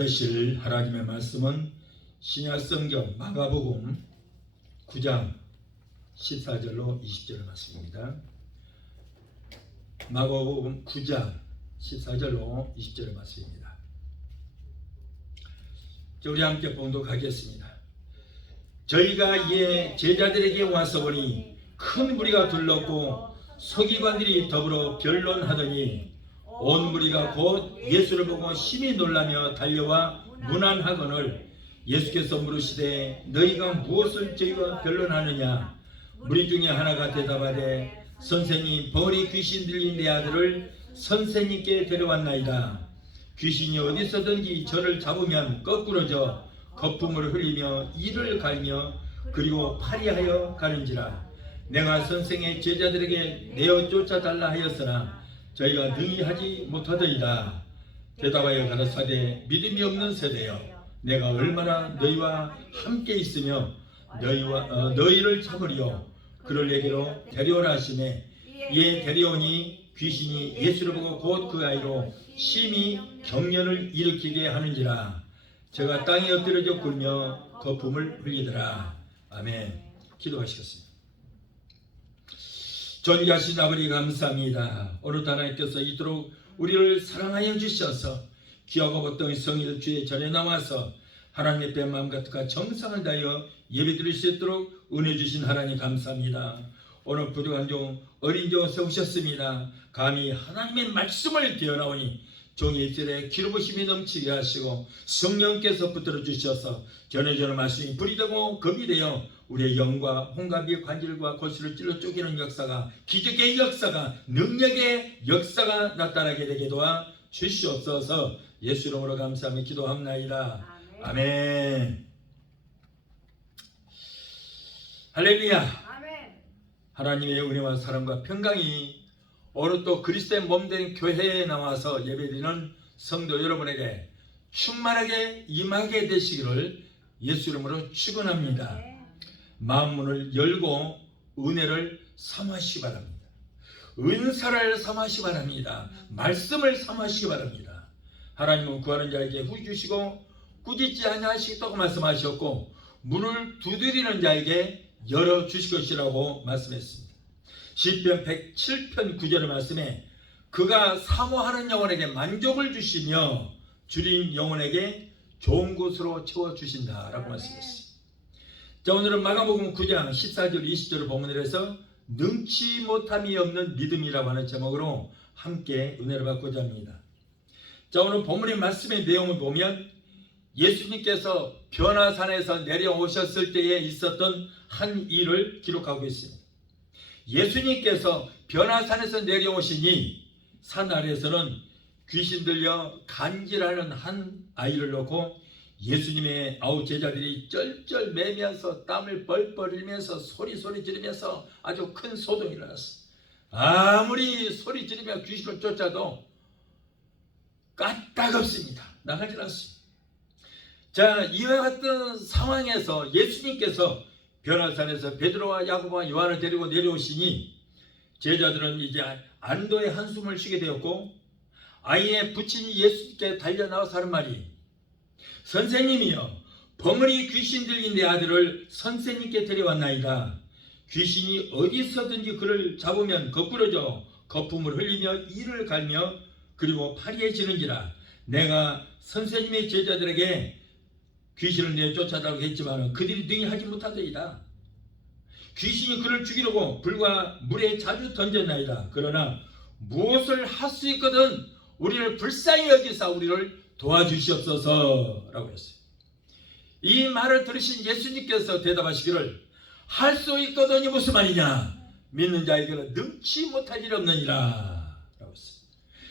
받으실 하나님의 말씀은 신약성경 마가복음 9장 14절로 20절의 말씀입니다. 마가복음 9장 14절로 20절의 말씀입니다. 우리 함께 봉독하겠습니다. 저희가 이에 제자들에게 와서 보니 큰 무리가 둘렀고 서기관들이 더불어 변론하더니 온 무리가 곧 예수를 보고 심히 놀라며 달려와 문안하거늘 예수께서 물으시되 너희가 무엇을 저희와 변론하느냐? 무리 중에 하나가 대답하되 선생님, 벌이 귀신 들린 내 아들을 선생님께 데려왔나이다. 귀신이 어디서든지 저를 잡으면 거꾸러져 거품을 흘리며 이를 갈며 그리고 파리하여 가는지라. 내가 선생의 제자들에게 내어 쫓아달라 하였으나 저희가 능히 하지 못하더이다. 대답하여 가라사대 믿음이 없는 세대여, 내가 얼마나 너희와 함께 있으며 너희를 잡으리요. 그를 내게로 데려오라 하시매 이에 데려오니 귀신이 예수를 보고 곧 그 아이로 심히 경련을 일으키게 하는지라. 제가 땅에 엎드려져 굴며 거품을 흘리더라. 아멘. 기도하시겠습니다. 존귀하신 아버지 감사합니다. 오늘 하나님께서 이토록 우리를 사랑하여 주셔서 귀하고 보통 성의를 주의 전에 나와서 하나님의 뱀 마음 같은 정성을 다하여 예배 드릴 수 있도록 은혜 주신 하나님 감사합니다. 오늘 부족한 종 어린 종 세우셨습니다. 감히 하나님의 말씀을 되어나오니 종의 입술에 기름부심이 넘치게 하시고 성령께서 붙들어 주셔서 전해주는 말씀이 불이 되고 검이 되어 우리의 영과 홍갑의 관절과 골수를 찔러 쪼개는 역사가, 기적의 역사가, 능력의 역사가 나타나게 되게 도와 주시옵소서. 예수 이름으로 감사하며 기도합나이다. 아멘. 할렐루야. 아멘. 하나님의 은혜와 사랑과 평강이 오늘 또 그리스도의 몸된 교회에 나와서 예배드리는 성도 여러분에게 충만하게 임하게 되시기를 예수 이름으로 축원합니다. 마음문을 열고 은혜를 삼으시기 바랍니다. 은사를 삼으시기 바랍니다. 말씀을 삼으시기 바랍니다. 하나님은 구하는 자에게 후히 주시고 꾸짖지 아니하시겠다고 말씀하셨고 문을 두드리는 자에게 열어주실 것이라고 말씀했습니다. 시편 107편 9절의 말씀에 그가 사모하는 영혼에게 만족을 주시며 줄인 영혼에게 좋은 곳으로 채워주신다 라고 말씀했습니다. 자, 오늘은 마가복음 9장 14절 20절을 본문으로 해서 능치 못함이 없는 믿음이라고 하는 제목으로 함께 은혜를 받고자 합니다. 자, 오늘 본문의 말씀의 내용을 보면 예수님께서 변화산에서 내려오셨을 때에 있었던 한 일을 기록하고 있습니다. 예수님께서 변화산에서 내려오시니 산 아래에서는 귀신 들려 간질하는 한 아이를 놓고 예수님의 아홉 제자들이 쩔쩔 매면서 땀을 뻘뻘 흘리면서 소리 지르면서 아주 큰 소동이 일어났어요. 아무리 소리 지르며 귀신을 쫓아도 까딱없습니다. 나가질 않습니다. 자, 이와 같은 상황에서 예수님께서 변화산에서 베드로와 야고보와 요한을 데리고 내려오시니 제자들은 이제 안도의 한숨을 쉬게 되었고 아이의 부친이 예수님께 달려나와서 하는 말이 선생님이여, 벙어리 귀신 들린 내 아들을 선생님께 데려왔나이다. 귀신이 어디서든지 그를 잡으면 거꾸러져 거품을 흘리며 이를 갈며 그리고 파리해지는지라. 내가 선생님의 제자들에게 귀신을 내쫓아달라고 했지만 그들이 능히 하지 못하더이다. 귀신이 그를 죽이려고 불과 물에 자주 던졌나이다. 그러나 무엇을 할 수 있거든 우리를 불쌍히 여기사 우리를 도와주시옵소서 라고 했어요. 이 말을 들으신 예수님께서 대답하시기를 할 수 있거든이 무슨 말이냐? 믿는 자에게는 능치 못할 일 없느니라 라고 했어요.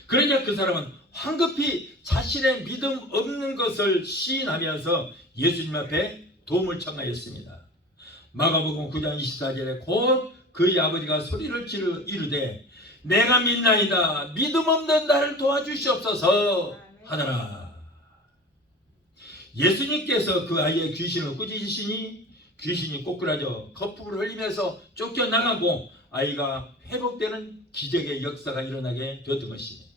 그러자 그 사람은 황급히 자신의 믿음 없는 것을 시인하면서 예수님 앞에 도움을 청하였습니다. 마가복음 9장 24절에 곧 그의 아버지가 소리를 지르 이르되 내가 믿나이다. 믿음 없는 나를 도와주시옵소서 하더라. 예수님께서 그 아이의 귀신을 꾸짖으시니 귀신이 꼬꾸라져 거품을 흘리면서 쫓겨나가고 아이가 회복되는 기적의 역사가 일어나게 되었던 것입니다.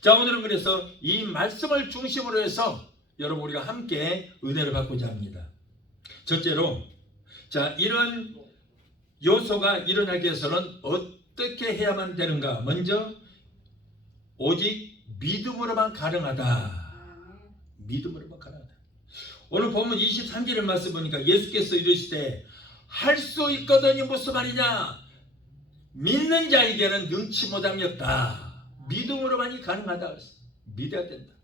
자, 오늘은 그래서 이 말씀을 중심으로 해서 여러분 우리가 함께 은혜를 받고자 합니다. 첫째로, 자, 이런 요소가 일어나기 위해서는 어떻게 해야만 되는가? 먼저 오직 믿음으로만 가능하다. 믿음으로만 가능하다. 오늘 본문 23절의 말씀 보니까 예수께서 이르시되 할 수 있거든이 무슨 말이냐? 믿는 자에게는 능치 못함이 없다. 믿음으로만이 가능하다. 믿어야 된다.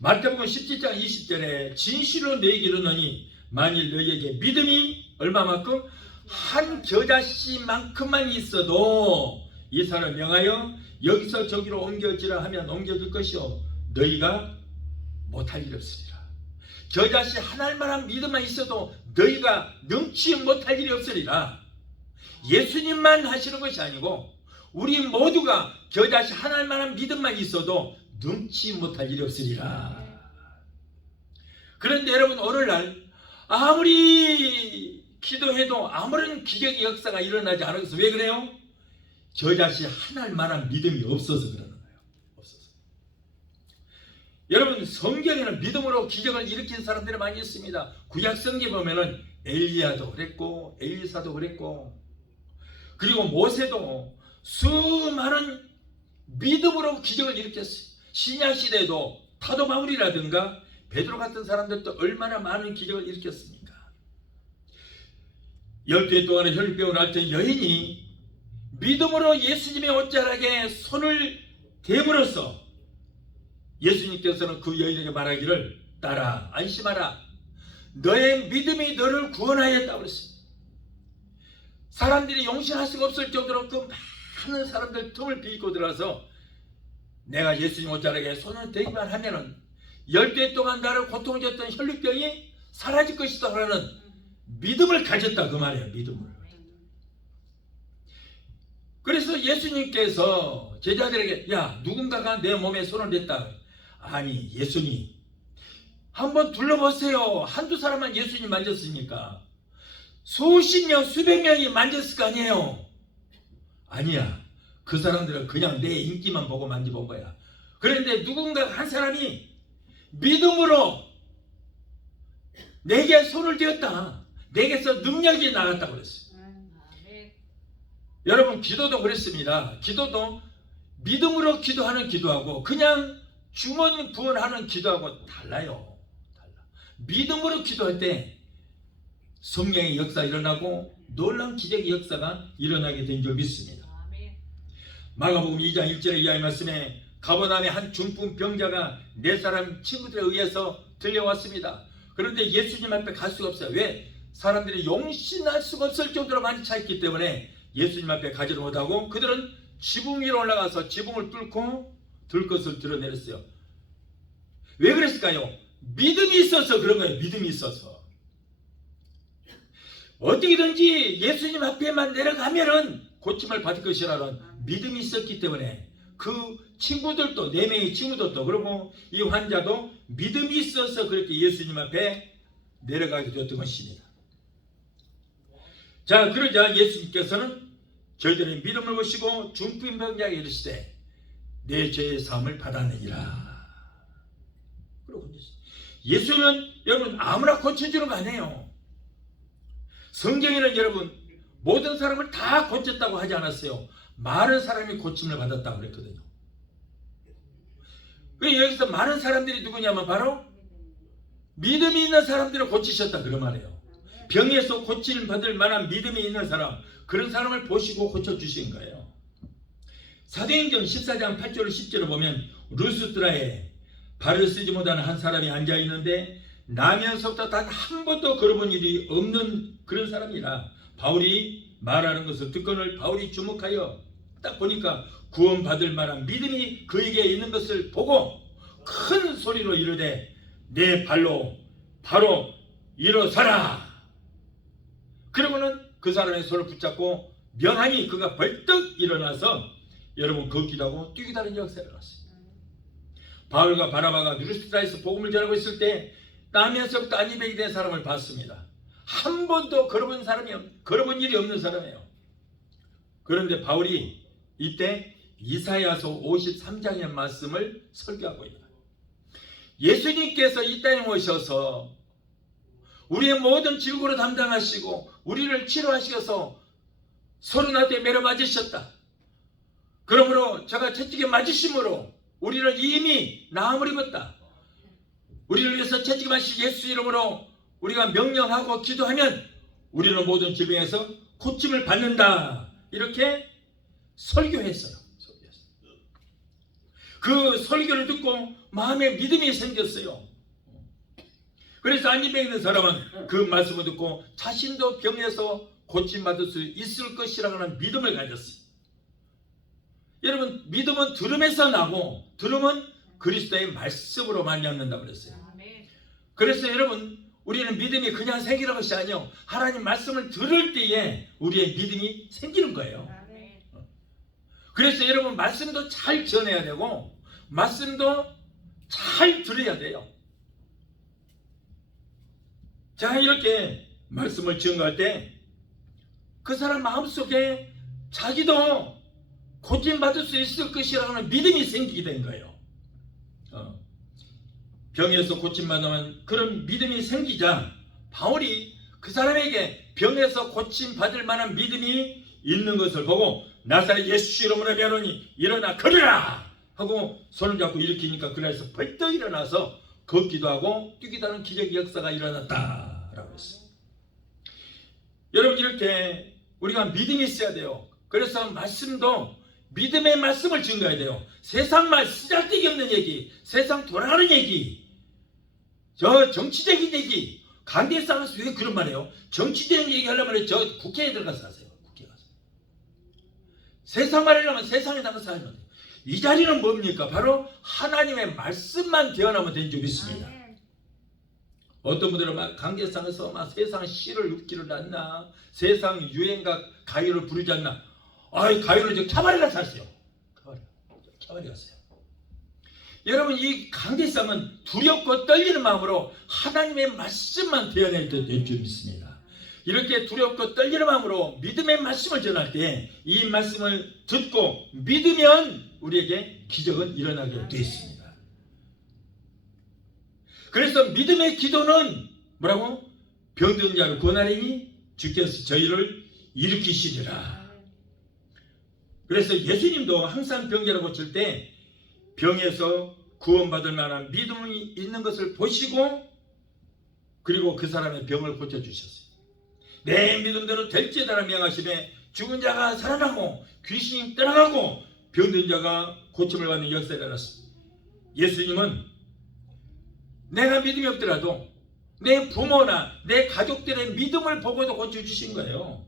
마태복음 17장 20절에 진실로 너희에게 이르노니 만일 너희에게 믿음이 얼마만큼? 한 겨자씨만큼만 있어도 이 사람 명하여 여기서 저기로 옮겨지라 하면 옮겨질 것이요 너희가 못할 일 없으리라. 겨자씨 하나만한 믿음만 있어도 너희가 능치 못할 일이 없으리라. 예수님만 하시는 것이 아니고 우리 모두가 겨자씨 하나만한 믿음만 있어도 능치 못할 일이 없으리라. 그런데 여러분 오늘날 아무리 기도해도 아무런 기적의 역사가 일어나지 않아서 왜 그래요? 겨자씨 하나만한 믿음이 없어서 그러는 거예요. 없어서. 여러분 성경에는 믿음으로 기적을 일으킨 사람들이 많이 있습니다. 구약 성경에 보면은 엘리야도 그랬고 엘리사도 그랬고 그리고 모세도 수많은 믿음으로 기적을 일으켰어요. 신약 시대에도 사도 바울이라든가 베드로 같은 사람들도 얼마나 많은 기적을 일으켰습니까? 12해 동안의 혈병을 앓던 여인이 믿음으로 예수님의 옷자락에 손을 대므로써 예수님께서는 그 여인에게 말하기를 따라 안심하라 너의 믿음이 너를 구원하였다고 그랬습니다. 사람들이 용신할 수가 없을 정도로 그 많은 사람들 틈을 비고 들어서 내가 예수님 옷자락에 손을 대기만 하면은 10개 동안 나를 고통줬던 혈류병이 사라질 것이다 라는 믿음을 가졌다 그 말이에요. 믿음을. 그래서 예수님께서 제자들에게 야 누군가가 내 몸에 손을 댔다. 아니 예수님 한번 둘러보세요. 한두 사람만 예수님 만졌습니까? 수십 명 수백 명이 만졌을 거 아니에요. 아니야. 그 사람들은 그냥 내 인기만 보고 만져본 거야. 그런데 누군가 한 사람이 믿음으로 내게 손을 쥐었다. 내게서 능력이 나갔다고 그랬어요. 여러분 기도도 그랬습니다. 기도도 믿음으로 기도하는 기도하고 그냥 주머니 부원하는 기도하고 달라요. 달라. 믿음으로 기도할 때 성령의 역사 일어나고 놀라운 기적의 역사가 일어나게 된 줄 믿습니다. 마가복음 2장 1절의 이하의 말씀에 가버나움의 한 중풍 병자가 네 사람 친구들에 의해서 들려왔습니다. 그런데 예수님 앞에 갈 수가 없어요. 왜? 사람들이 용신할 수가 없을 정도로 많이 차있기 때문에 예수님 앞에 가지를 못하고 그들은 지붕 위로 올라가서 지붕을 뚫고 들것을 드러내렸어요. 왜 그랬을까요? 믿음이 있어서 그런 거예요. 믿음이 있어서. 어떻게든지 예수님 앞에만 내려가면은 고침을 받을 것이라는 믿음이 있었기 때문에 그 친구들도 4명의 친구들도 그리고 이 환자도 믿음이 있어서 그렇게 예수님 앞에 내려가게 되었던 것입니다. 자 그러자 예수님께서는 저희들의 믿음을 보시고 중풍 병자에게 이르시되 내 죄의 사함을 받았느니라. 그러고 예수는 여러분 아무나 고쳐주는 거 아니에요. 성경에는 여러분 모든 사람을 다 고쳤다고 하지 않았어요. 많은 사람이 고침을 받았다고 그랬거든요. 여기서 많은 사람들이 누구냐면 바로 믿음이 있는 사람들을 고치셨다 그런 말이에요. 병에서 고침을 받을 만한 믿음이 있는 사람 그런 사람을 보시고 고쳐주신 거예요. 사도행전 14장 8절 10절을 보면 루스드라에 발을 쓰지 못하는 한 사람이 앉아있는데 나면서부터 단 한 번도 걸어본 일이 없는 그런 사람이라 바울이 말하는 것을 듣고는 바울이 주목하여 딱 보니까 구원받을 만한 믿음이 그에게 있는 것을 보고 큰 소리로 이르되 내 발로 바로 일어서라. 그러고는 그 사람의 손을 붙잡고 명하니 그가 벌떡 일어나서 여러분 걷기도 하고 뛰기도 하는 역사가 일어났어요. 바울과 바나바가 루스드라에서 복음을 전하고 있을 때 나면서부터 안이백이 된 사람을 봤습니다. 한 번도 걸어본 일이 없는 사람이에요. 그런데 바울이 이때 이사야서 53장의 말씀을 설교하고 있다. 예수님께서 이 땅에 오셔서 우리의 모든 질고를 담당하시고 우리를 치료하셔서 서로 나한테 매려 맞으셨다. 그러므로 제가 채찍에 맞으심으로 우리를 이미 나음을 입었다. 우리를 위해서 채찍에 맞으신 예수 이름으로 우리가 명령하고 기도하면 우리는 모든 질병에서 고침을 받는다. 이렇게 설교했어요. 그 설교를 듣고 마음에 믿음이 생겼어요. 그래서 안진병에 있는 사람은 그 말씀을 듣고 자신도 병에서 고침받을 수 있을 것이라고 하는 믿음을 가졌어요. 여러분, 믿음은 들음에서 나고 들음은 그리스도의 말씀으로 말미암는다고 그랬어요. 그래서 여러분, 우리는 믿음이 그냥 생기는 것이 아니요, 하나님 말씀을 들을 때에 우리의 믿음이 생기는 거예요. 그래서 여러분, 말씀도 잘 전해야 되고 말씀도 잘 들어야 돼요. 자, 이렇게 말씀을 증거할 때 그 사람 마음속에 자기도 고침받을 수 있을 것이라는 믿음이 생기게 된 거예요. 병에서 고침받으면 그런 믿음이 생기자 바울이 그 사람에게 병에서 고침받을 만한 믿음이 있는 것을 보고 나사렛 예수 이름으로 명하노니 일어나 걸으라 하고 손을 잡고 일으키니까 그날에서 벌떡 일어나서 걷기도 하고 뛰기도 하는 기적의 역사가 일어났다라고 했어요. 여러분, 이렇게 우리가 믿음이 있어야 돼요. 그래서 말씀도 믿음의 말씀을 증거해야 돼요. 세상 말 쓰잘데기 없는 얘기, 세상 돌아가는 얘기, 저 정치적인 얘기, 강대에 싸워서 왜 그런 말이에요? 정치적인 얘기 하려면 저 국회에 들어가서 하세요. 국회에 가서. 세상 말 하려면 세상에 나가서 하면 돼요. 이 자리는 뭡니까? 바로 하나님의 말씀만 대언하면 되는 줄 믿습니다. 어떤 분들은 막 강대상에서 막 세상 시를 읊기를 않나, 세상 유행가 가요를 부르지 않나. 아이, 가요를 저 차발에 가서 하세요. 차발에 갔어요. 여러분, 이 강대상은 두렵고 떨리는 마음으로 하나님의 말씀만 대언해야 될 줄 믿습니다. 이렇게 두렵고 떨리는 마음으로 믿음의 말씀을 전할 때 이 말씀을 듣고 믿으면 우리에게 기적은 일어나게 되어 있습니다. 그래서 믿음의 기도는 뭐라고? 병든 자를 구원하리니 주께서 저희를 일으키시리라. 그래서 예수님도 항상 병자를 고칠 때 병에서 구원받을 만한 믿음이 있는 것을 보시고 그리고 그 사람의 병을 고쳐주셨어요. 내 믿음대로 될지어다라 명하시되 죽은 자가 살아나고 귀신이 떠나가고 병든 자가 고침을 받는 역사가 일어났습니다. 예수님은 내가 믿음이 없더라도 내 부모나 내 가족들의 믿음을 보고도 고쳐주신 거예요.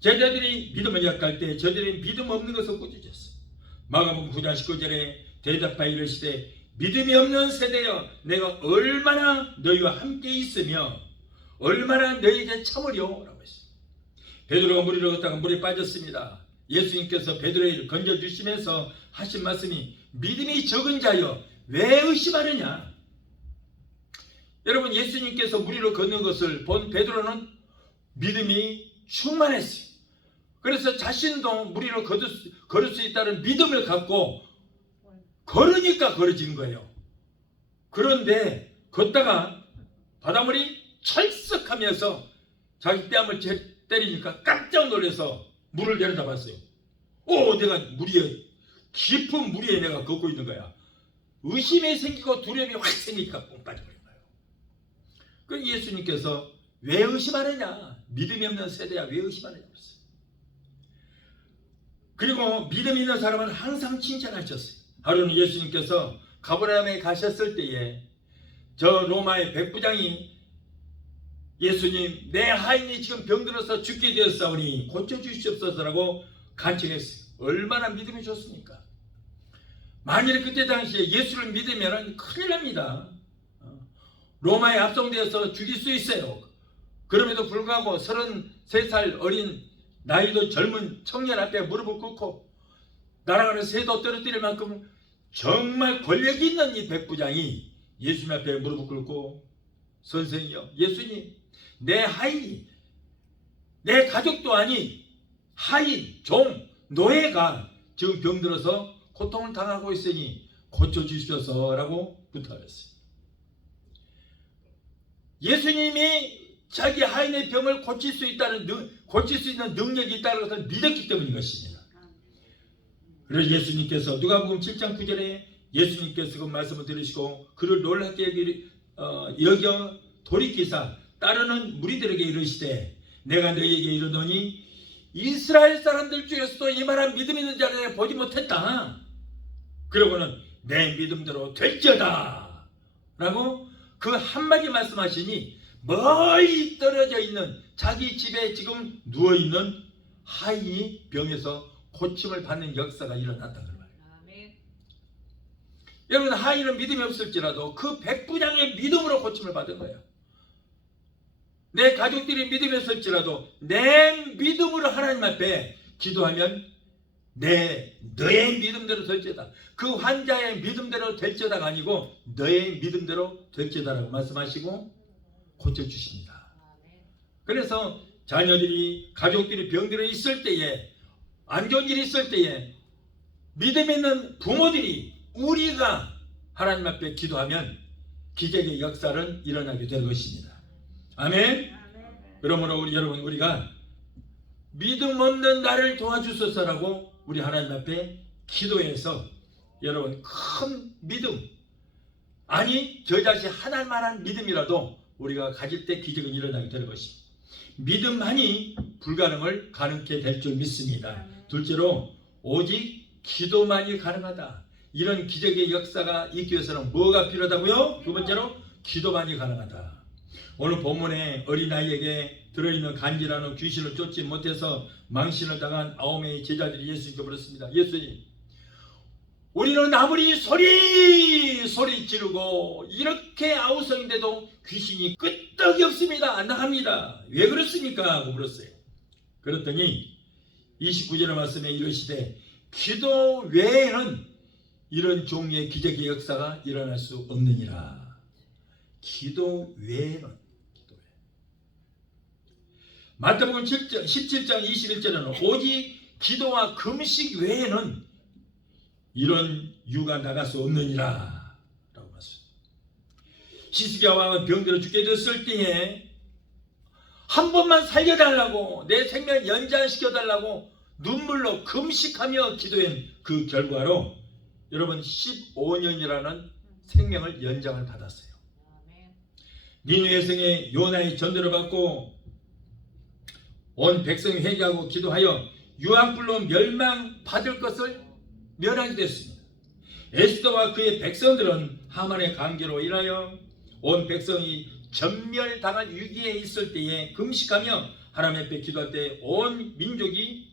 제자들이 믿음을 약할 때 저들이 믿음 없는 것을 고쳐주셨어요. 마가복음 9장 19절에 대답하여 이르시되 믿음이 없는 세대여 내가 얼마나 너희와 함께 있으며 얼마나 너희에게 참으려 라고 했어요. 베드로가 물을 걷다가 물에 빠졌습니다. 예수님께서 베드로를 건져주시면서 하신 말씀이 믿음이 적은 자여 왜 의심하느냐. 여러분, 예수님께서 물 위로 걷는 것을 본 베드로는 믿음이 충만했어요. 그래서 자신도 물 위로 걸을 수 있다는 믿음을 갖고 걸으니까 걸어진 거예요. 그런데 걷다가 바닷물이 철썩하면서 자기 뺨을 때리니까 깜짝 놀라서 물을 내려다봤어요. 내가 깊은 물 위에 내가 걷고 있는 거야. 의심이 생기고 두려움이 확 생기니까 뽕 빠져버린 거예요. 그래서 예수님께서 왜 의심하느냐? 믿음이 없는 세대야 왜 의심하느냐? 그리고 믿음 있는 사람은 항상 칭찬하셨어요. 하루는 예수님께서 가버나움에 가셨을 때에 저 로마의 백부장이 예수님, 내 하인이 지금 병들어서 죽게 되었사오니 고쳐주시옵소서라고 간청했어요. 얼마나 믿음이 좋습니까? 만일 그때 당시에 예수를 믿으면 큰일 납니다. 로마에 압송되어서 죽일 수 있어요. 그럼에도 불구하고 33살 어린 나이도 젊은 청년 앞에 무릎을 꿇고 날아가는 새도 떨어뜨릴 만큼 정말 권력이 있는 이 백부장이 예수님 앞에 무릎을 꿇고 선생이여, 예수님, 내 하인이, 내 가족도 아닌 하인, 종, 노예가 지금 병들어서 고통을 당하고 있으니 고쳐주셔서라고 부탁했어요. 예수님이 자기 하인의 병을 고칠 수 있는 능력이 있다는 것을 믿었기 때문인 것입니다. 그래서 예수님께서 누가복음 7장 9절에 예수님께서 그 말씀을 들으시고 그를 놀랍게 여겨 돌이키사 따르는 무리들에게 이르시되 내가 너희에게 이르노니 이스라엘 사람들 중에서도 이만한 믿음 있는 자를 보지 못했다. 그러고는 내 믿음대로 될지어다 라고 그 한마디 말씀하시니 멀리 떨어져 있는 자기 집에 지금 누워있는 하인이 병에서 고침을 받는 역사가 일어났다. 여러분, 하인은 믿음이 없을지라도 그 백부장의 믿음으로 고침을 받은 거예요. 내 가족들이 믿음이 없을지라도 내 믿음으로 하나님 앞에 기도하면 너의 믿음대로 될지어다. 그 환자의 믿음대로 될지어다가 아니고 너의 믿음대로 될지어다라고 말씀하시고 고쳐주십니다. 그래서 자녀들이 가족들이 병들어 있을 때에 안 좋은 일이 있을 때에 믿음 있는 부모들이 우리가 하나님 앞에 기도하면 기적의 역사는 일어나게 될 것입니다. 아멘. 그러므로 우리가 믿음 없는 나를 도와주소서라고 우리 하나님 앞에 기도해서 여러분 큰 믿음, 아니 저자식 하나만한 믿음이라도 우리가 가질 때 기적은 일어나게 될 것입니다. 믿음만이 불가능을 가능케 될 줄 믿습니다. 둘째로 오직 기도만이 가능하다. 이런 기적의 역사가 있기 위해서는 뭐가 필요하다고요? 두 번째로 기도만이 가능하다. 오늘 본문에 어린아이에게 들어있는 간지라는 귀신을 쫓지 못해서 망신을 당한 9명의 제자들이 예수님께 물었습니다. 예수님, 우리는 아무리 소리 지르고 이렇게 아우성인데도 귀신이 끄떡이 없습니다. 안 나갑니다. 왜 그렇습니까? 하고 물었어요. 그랬더니 29절의 말씀에 이르시되 기도 외에는 이런 종류의 기적의 역사가 일어날 수 없느니라. 기도 외에는. 마태복음 17장 21절에는 오직 기도와 금식 외에는 이런 유가 나갈 수 없느니라 라고 말씀합니다. 히스기야 왕은 병들어 죽게 됐을 때에 한 번만 살려달라고, 내 생명 연장시켜달라고 눈물로 금식하며 기도한 그 결과로 여러분 15년이라는 생명을 연장을 받았어요. 니느웨 성에 요나의 전도를 받고 온 백성이 회개하고 기도하여 유황불로 멸망받을 것을 멸하게 됐습니다. 에스더와 그의 백성들은 하만의 강제로 인하여 온 백성이 전멸당할 위기에 있을 때에 금식하며 하나님 앞에 기도할 때 온 민족이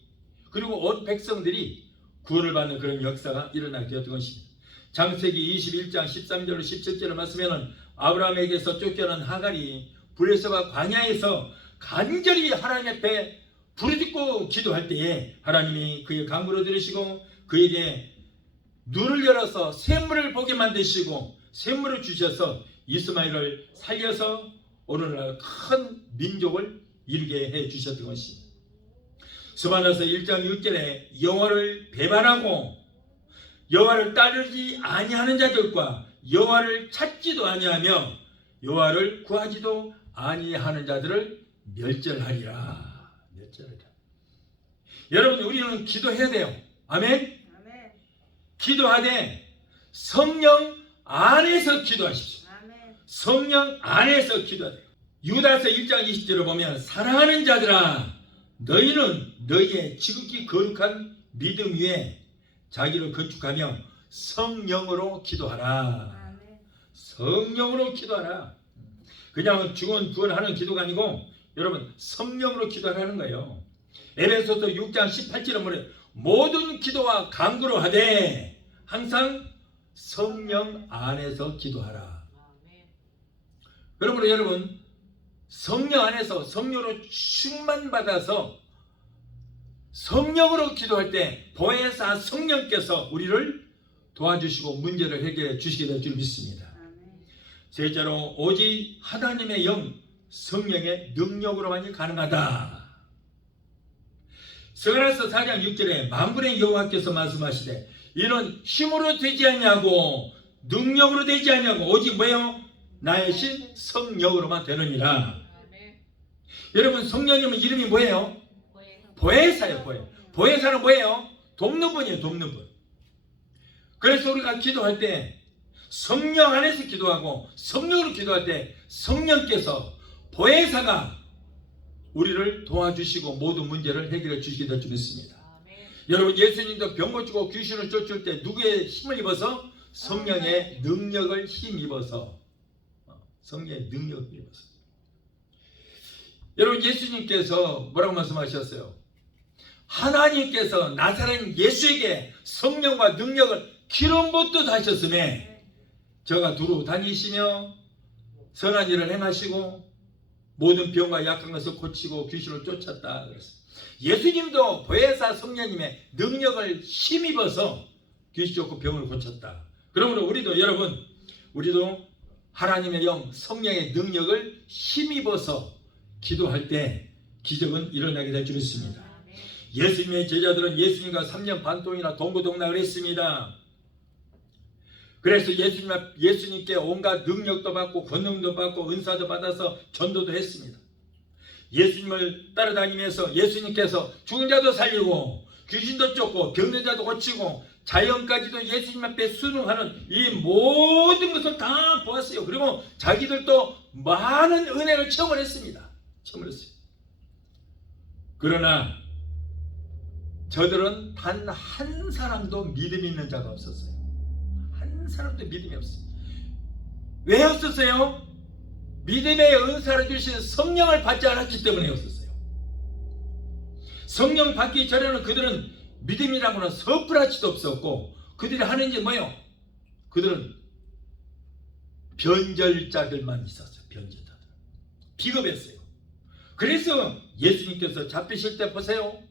그리고 온 백성들이 구원을 받는 그런 역사가 일어나게 되었던 것입니다. 창세기 21장 13절로 17절의 말씀에는 아브라함에게서 쫓겨난 하갈이 블레셋과 광야에서 간절히 하나님 앞에 부르짖고 기도할 때에 하나님이 그의 간구를 들으시고 그에게 눈을 열어서 샘물을 보게 만드시고 샘물을 주셔서 이스마엘을 살려서 오늘날 큰 민족을 이루게 해 주셨던 것입니다. 스바나서 1장 6절에 여호와를 배반하고 여호와를 따르지 아니하는 자들과 여호와를 찾지도 아니하며 여호와를 구하지도 아니하는 자들을 멸절하리라. 여러분, 우리는 기도해야 돼요. 아멘. 기도하되 성령 안에서 기도하십시오. 성령 안에서 기도해야 돼요. 유다서 1장 20절을 보면 사랑하는 자들아 너희는 너희의 지극히 거룩한 믿음 위에 자기를 건축하며 성령으로 기도하라. 성령으로 기도하라. 그냥 죽은 구원하는 기도가 아니고 여러분 성령으로 기도하라는 거예요. 에베소서 6장 18절에 보면 모든 기도와 간구로 하되 항상 성령 안에서 기도하라. 그러므로 여러분 성령 안에서 성령으로 충만받아서 성령으로 기도할 때 보혜사 성령께서 우리를 도와주시고 문제를 해결해 주시게 될 줄 믿습니다. 셋째로 오직 하나님의 영 성령의 능력으로만이 가능하다. 스가랴서 4장 6절에 만군의 여호와께서 말씀하시되 이는 힘으로 되지 않냐고 능력으로 되지 않냐고 오직 뭐예요? 나의 신 성령으로만 되느니라. 여러분 성령님은 이름이 뭐예요? 보혜사예요. 보혜사는 뭐예요? 돕는 분이에요. 돕는 분. 그래서 우리가 기도할 때 성령 안에서 기도하고 성령으로 기도할 때 성령께서 보혜사가 우리를 도와주시고 모든 문제를 해결해 주시게 될 줄 믿습니다. 여러분 예수님도 병 고치고 귀신을 쫓을 때 누구의 힘을 입어서? 성령의 능력을 힘입어서. 성령의 능력을 입어서. 여러분 예수님께서 뭐라고 말씀하셨어요? 하나님께서 나사렛 예수에게 성령과 능력을 기름 붓듯 하셨음에 저가 두루 다니시며 선한 일을 행하시고 모든 병과 약한 것을 고치고 귀신을 쫓았다 그랬어요. 예수님도 보혜사 성령님의 능력을 힘입어서 귀신 쫓고 병을 고쳤다. 그러므로 우리도 여러분 우리도 하나님의 영 성령의 능력을 힘입어서 기도할 때 기적은 일어나게 될 줄 믿습니다. 예수님의 제자들은 예수님과 3년 반 동이나 동고동락을 했습니다. 그래서 예수님께 온갖 능력도 받고 권능도 받고 은사도 받아서 전도도 했습니다. 예수님을 따라다니면서 예수님께서 죽은 자도 살리고 귀신도 쫓고 병든 자도 고치고 자연까지도 예수님 앞에 순응하는 이 모든 것을 다 보았어요. 그리고 자기들도 많은 은혜를 체험을 했습니다. 그러나 저들은 단 한 사람도 믿음 있는 자가 없었어요. 한 사람도 믿음이 없어요. 왜 없었어요? 믿음의 은사를 주신 성령을 받지 않았기 때문에 없었어요. 성령 받기 전에는 그들은 믿음이라고는 섣불하지도 없었고 그들이 하는 게 뭐예요? 그들은 변절자들만 있었어요. 변절자들. 비겁했어요. 그래서 예수님께서 잡히실 때 보세요.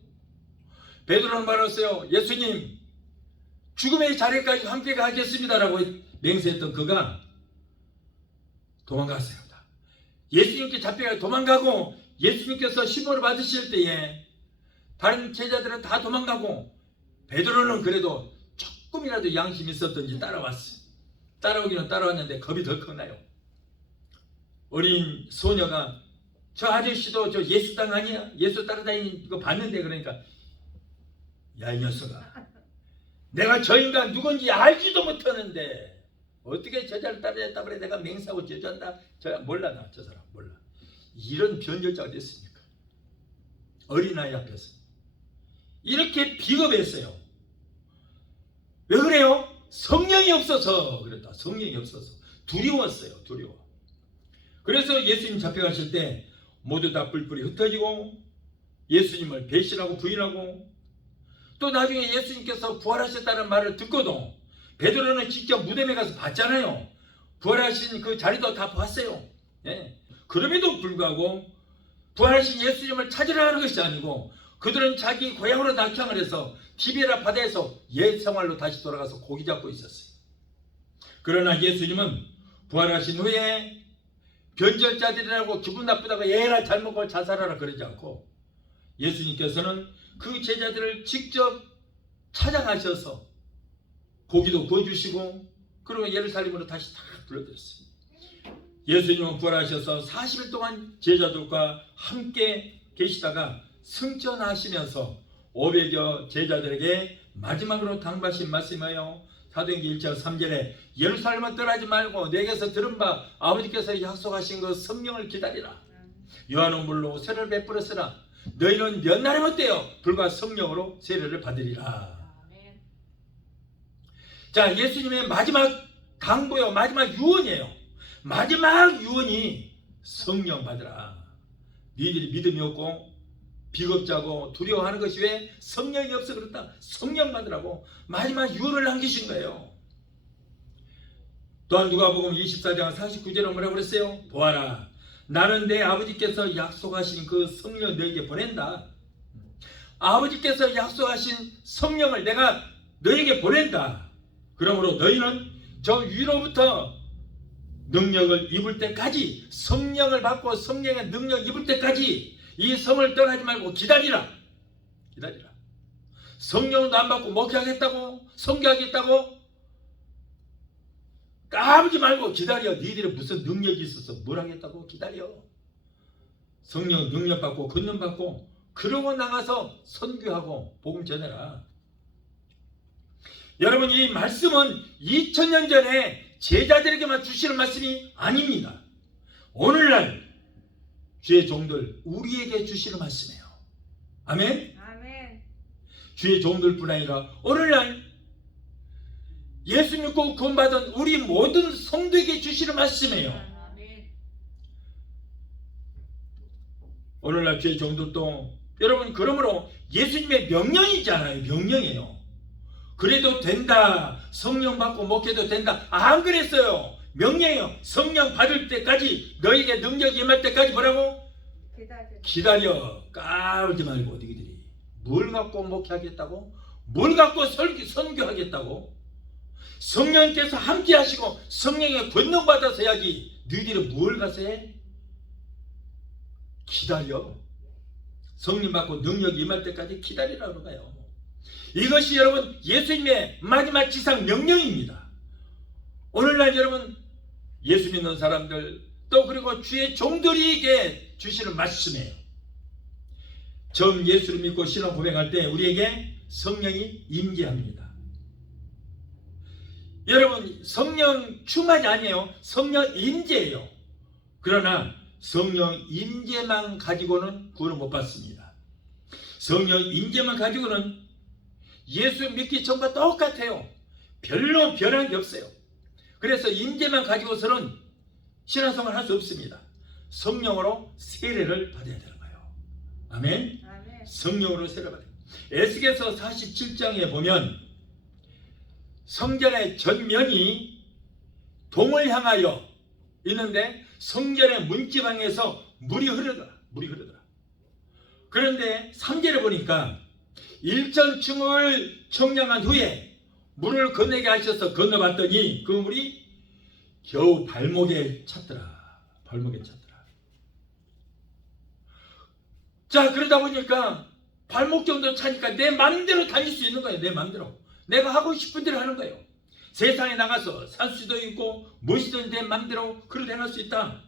베드로는 말했어요. 예수님 죽음의 자리까지 함께 가겠습니다라고 맹세했던 그가 도망갔어요. 예수님께 잡혀가 도망가고 예수님께서 신문을 받으실 때에 다른 제자들은 다 도망가고 베드로는 그래도 조금이라도 양심이 있었던지 따라왔어요. 따라오기는 따라왔는데 겁이 덜컥 나요. 어린 소녀가 저 아저씨도 저 예수당 아니야? 예수 따라다니는 거 봤는데 그러니까 야 이 녀석아 내가 저 인간 누군지 알지도 못하는데 어떻게 저자를 따라했다 그래 내가 맹세하고 저자한다? 몰라 나 저 사람 몰라. 이런 변절자가 됐습니까? 어린아이 앞에서 이렇게 비겁했어요. 왜 그래요? 성령이 없어서 그랬다. 성령이 없어서 두려웠어요. 두려워. 그래서 예수님 잡혀가실 때 모두 다 뿔뿔이 흩어지고 예수님을 배신하고 부인하고 또 나중에 예수님께서 부활하셨다는 말을 듣고도 베드로는 직접 무덤에 가서 봤잖아요. 부활하신 그 자리도 다 봤어요. 예. 그럼에도 불구하고 부활하신 예수님을 찾으러 가는 것이 아니고 그들은 자기 고향으로 낙향을 해서 티베라 바다에서 옛 생활로 다시 돌아가서 고기 잡고 있었어요. 그러나 예수님은 부활하신 후에 변절자들이라고 기분 나쁘다고 얘라 잘 먹고 자살하라 그러지 않고 예수님께서는 그 제자들을 직접 찾아가셔서 고기도 구워주시고 그리고 예루살렘으로 다시 다 불러들였어요. 예수님은 부활하셔서 40일 동안 제자들과 함께 계시다가 승천하시면서 500여 제자들에게 마지막으로 당부하신 말씀이에요. 사도행전 1장 3절에 예루살렘을 떠나지 말고 내게서 들은 바 아버지께서 약속하신 그 성령을 기다리라. 요한은 물로 세례를 베풀었으나 너희는 몇 날에 못되어 불과 성령으로 세례를 받으리라. 자, 예수님의 마지막 당부요, 마지막 유언이에요. 마지막 유언이 성령 받으라. 너희들이 믿음이 없고 비겁자고 두려워하는 것이 왜 성령이 없어 그렇다. 성령 받으라고 마지막 유언을 남기신 거예요. 또한 누가복음 24장 49절에 뭐라고 그랬어요? 보아라, 나는 내 아버지께서 약속하신 그 성령 너에게 보낸다. 아버지께서 약속하신 성령을 내가 너에게 보낸다. 그러므로 너희는 저 위로부터 능력을 입을 때까지, 성령을 받고 성령의 능력 입을 때까지 이 성을 떠나지 말고 기다리라. 기다리라. 성령도 안 받고 목회하겠다고? 선교하겠다고? 까불지 말고 기다려. 니들이 무슨 능력이 있어서 뭘 하겠다고? 기다려. 성령 능력 받고 권능 받고 그러고 나가서 선교하고 복음 전해라. 여러분, 이 말씀은 2000년 전에 제자들에게만 주시는 말씀이 아닙니다. 오늘날 주의 종들 우리에게 주시는 말씀이에요. 아멘? 아멘. 주의 종들뿐 아니라 오늘날 예수 믿고 구원받은 우리 모든 성도에게 주시는 말씀이에요. 아멘. 오늘날 주의 종들도 여러분, 그러므로 예수님의 명령이잖아요. 명령이에요. 그래도 된다. 성령 받고 목회도 된다. 안 그랬어요. 명령이에요. 성령 받을 때까지, 너에게 능력이 임할 때까지 뭐라고? 기다려. 까불지 말고. 너희들이 뭘 갖고 목회하겠다고? 뭘 갖고 선교하겠다고? 성령께서 함께 하시고 성령의 권능 받아서 해야지. 너희들이 뭘 가서 해? 기다려. 성령 받고 능력이 임할 때까지 기다리라고 가요. 이것이 여러분 예수님의 마지막 지상 명령입니다. 오늘날 여러분 예수 믿는 사람들 또 그리고 주의 종들에게 주시는 말씀이에요. 처음 예수를 믿고 신앙 고백할 때 우리에게 성령이 임재합니다. 여러분, 성령 충만이 아니에요. 성령 임재예요. 그러나 성령 임재만 가지고는 구원을 못 받습니다. 성령 임재만 가지고는 예수 믿기 전과 똑같아요. 별로 변한 게 없어요. 그래서 임재만 가지고서는 신앙생활을 할 수 없습니다. 성령으로 세례를 받아야 되는 거예요. 아멘? 아멘. 성령으로 세례를 받아요. 에스겔서 47장에 보면 성전의 전면이 동을 향하여 있는데 성전의 문지방에서 물이 흐르더라. 그런데 3절에 보니까 1,000층을 청량한 후에 물을 건너게 하셔서 건너봤더니 그 물이 겨우 발목에 찼더라. 자, 그러다 보니까 발목 정도 차니까 내 마음대로 다닐 수 있는 거예요. 내 마음대로. 내가 하고 싶은 대로 하는 거예요. 세상에 나가서 살 수도 있고 무엇이든 내 마음대로 그렇게 행할 수 있다.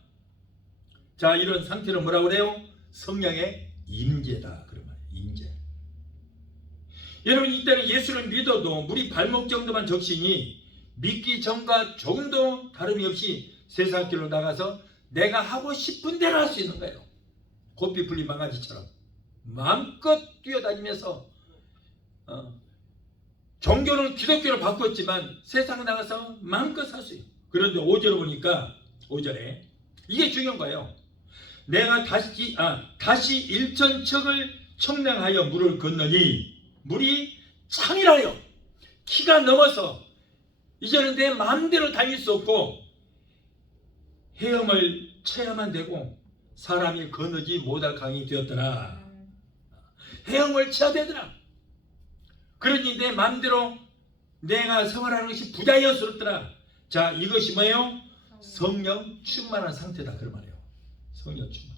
자, 이런 상태를 뭐라고 그래요? 성령의 임재다. 그런 말이에요. 임재. 여러분, 이때는 예수를 믿어도 물이 발목 정도만 적시니 믿기 전과 조금도 다름이 없이 세상 길로 나가서 내가 하고 싶은 대로 할 수 있는 거예요. 고삐 풀린 망아지처럼 마음껏 뛰어다니면서 종교는 기독교로 바꿨지만 세상에 나가서 마음껏 살 수 있어요. 그런데 5절에 보니까 5절에 이게 중요한 거예요. 내가 다시 1,000척을 청량하여 물을 건너니 물이 창이라요. 키가 넘어서 이제는 내 마음대로 다닐 수 없고 헤엄을 쳐야만 되고 사람이 건너지 못할 강이 되었더라. 헤엄을 쳐야 되더라. 그러니 내 마음대로 내가 생활하는 것이 부자연스럽더라. 자, 이것이 뭐예요? 성령 충만한 상태다. 그런 말이에요. 성령 충만.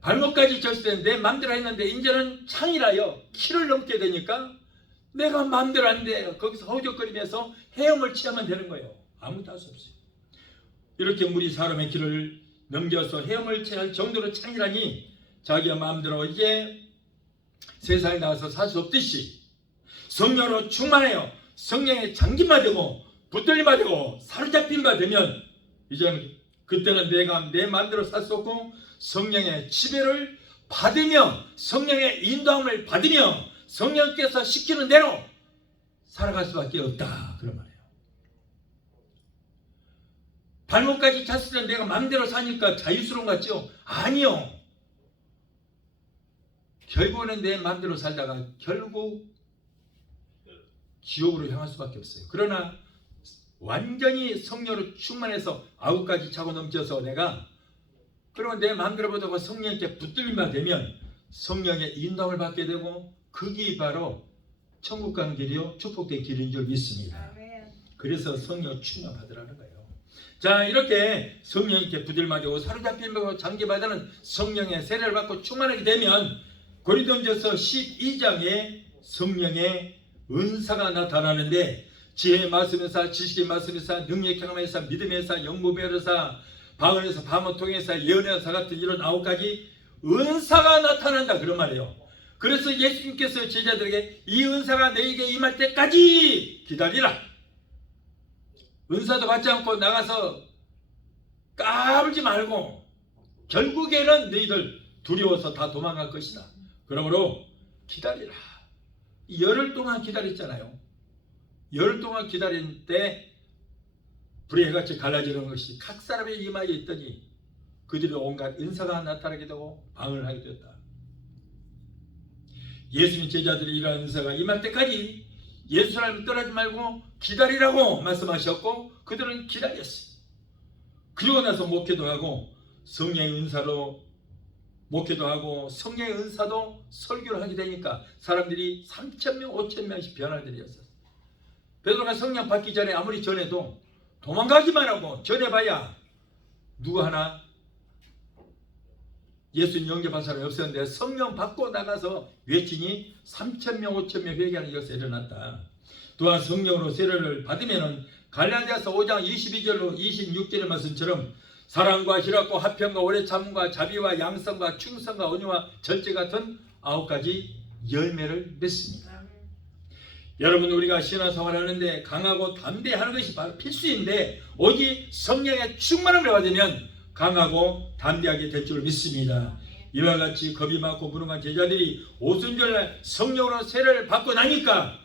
발목까지 졌을 때 내 마음대로 했는데 이제는 창이라요. 키를 넘게 되니까 내가 마음대로 안 돼요. 거기서 허우적거리면서 헤엄을 치야만 되는 거예요. 아무것도 할 수 없어요. 이렇게 물이 사람의 길을 넘겨서 헤엄을 쳐야 할 정도로 창이라니 자기가 마음대로 이제 세상에 나와서 살 수 없듯이 성령으로 충만해요. 성령의 장기만 되고 붙들림만 되고 사로잡힌 바 되면 이제는 그때는 내가 내 마음대로 살 수 없고 성령의 지배를 받으며 성령의 인도함을 받으며 성령께서 시키는 대로 살아갈 수밖에 없다. 그런 말이에요. 발목까지 찼을 때 내가 마음대로 사니까 자유스러운 것 같죠? 아니요. 결국은 내 마음대로 살다가 결국 지옥으로 향할 수밖에 없어요. 그러나 완전히 성령으로 충만해서 아홉까지 차고 넘쳐서 내가 그러면 내 마음대로 보다가 성령께 붙들림만 되면 성령의 인도함을 받게 되고 그게 바로 천국 가는 길이요 축복된 길인 줄 믿습니다. 그래서 성령 충만 받으라는 거예요. 자, 이렇게 성령께 붙들림하고 사로잡힘하고 장기받는 성령의 세례를 받고 충만하게 되면 고린도전서 12장에 성령의 은사가 나타나는데 지혜의 말씀에서 지식의 말씀에서 능력의 경험에서 믿음에서 영무별에서 방언에서 방언통에서 예언에서 같은 이런 9가지 은사가 나타난다 그런 말이에요. 그래서 예수님께서 제자들에게 이 은사가 너에게 임할 때까지 기다리라. 은사도 받지 않고 나가서 까불지 말고 결국에는 너희들 두려워서 다 도망갈 것이다. 그러므로 기다리라. 열흘 동안 기다렸잖아요. 열흘 동안 기다릴 때 불의 해같이 갈라지는 것이 각 사람의 이마에 있더니 그들의 온갖 은사가 나타나게 되고 방언을 하게 되었다. 예수님 제자들이 이러한 은사가 임할 때까지 예수님을 떠나지 말고 기다리라고 말씀하셨고 그들은 기다렸어요. 그리고 나서 목회도 하고 성령의 은사로 목회도 하고 성령의 은사도 설교를 하게 되니까 사람들이 3,000명, 5,000명씩 변화를 드렸어요. 베드로가 성령 받기 전에 아무리 전해도 도망가기만 하고 전해봐야 누구 하나 예수님 영접한 사람이 없었는데 성령 받고 나가서 외치니 3,000명, 5,000명 회개하는 역사가 일어났다. 또한 성령으로 세례를 받으면 갈라디아서 5장 22절로 26절의 말씀처럼 사랑과 희락과 화평과 오래 참음과 자비와 양성과 충성과 온유와 절제 같은 9가지 열매를 맺습니다. 여러분 우리가 신앙생활을 하는데 강하고 담대하는 것이 바로 필수인데 오직 성령의 충만함을 받으면 강하고 담대하게 될 줄 믿습니다. 이와 같이 겁이 많고 무능한 제자들이 오순절날 성령으로 세례를 받고 나니까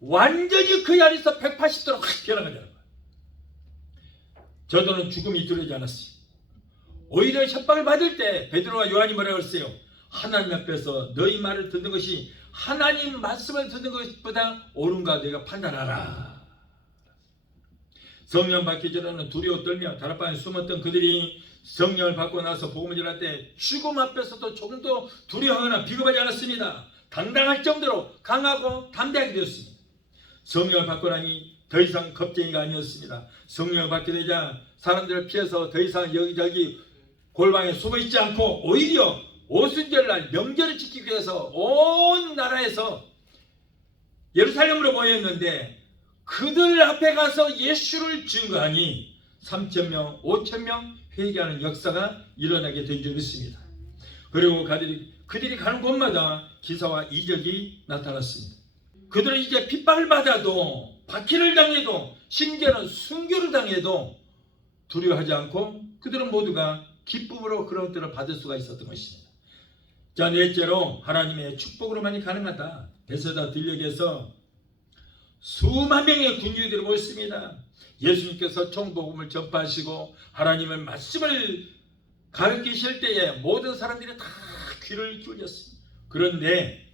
완전히 그 안에서 180도로 확 변화가 되는 거예요. 저들은 죽음이 두려지 않았어요. 오히려 협박을 받을 때 베드로와 요한이 뭐라고 했어요? 하나님 앞에서 너희 말을 듣는 것이 하나님 말씀을 듣는 것보다 옳은가 너희가 판단하라. 성령 받기 전에는 두려워 떨며 다락방에 숨었던 그들이 성령을 받고 나서 복음을 전할 때 죽음 앞에서도 조금도 두려워하거나 비겁하지 않았습니다. 당당할 정도로 강하고 담대하게 되었습니다. 성령을 받고 나니 더 이상 겁쟁이가 아니었습니다. 성령을 받게 되자 사람들을 피해서 더 이상 여기저기 골방에 숨어있지 않고 오히려 오순절날 명절을 지키기 위해서 온 나라에서 예루살렘으로 모였는데 그들 앞에 가서 예수를 증거하니 3,000명, 5,000명 회개하는 역사가 일어나게 된 줄 믿습니다. 그리고 그들이 가는 곳마다 기사와 이적이 나타났습니다. 그들은 이제 핍박을 받아도 박해를 당해도 심지어는 순교를 당해도 두려워하지 않고 그들은 모두가 기쁨으로 그런 것들을 받을 수가 있었던 것입니다. 자, 넷째로 하나님의 축복으로만이 가능하다. 베세다 들녘에서 수만 명의 군주들이 모였습니다. 예수님께서 총복음을 전파하시고 하나님의 말씀을 가르치실 때에 모든 사람들이 다 귀를 기울였습니다. 그런데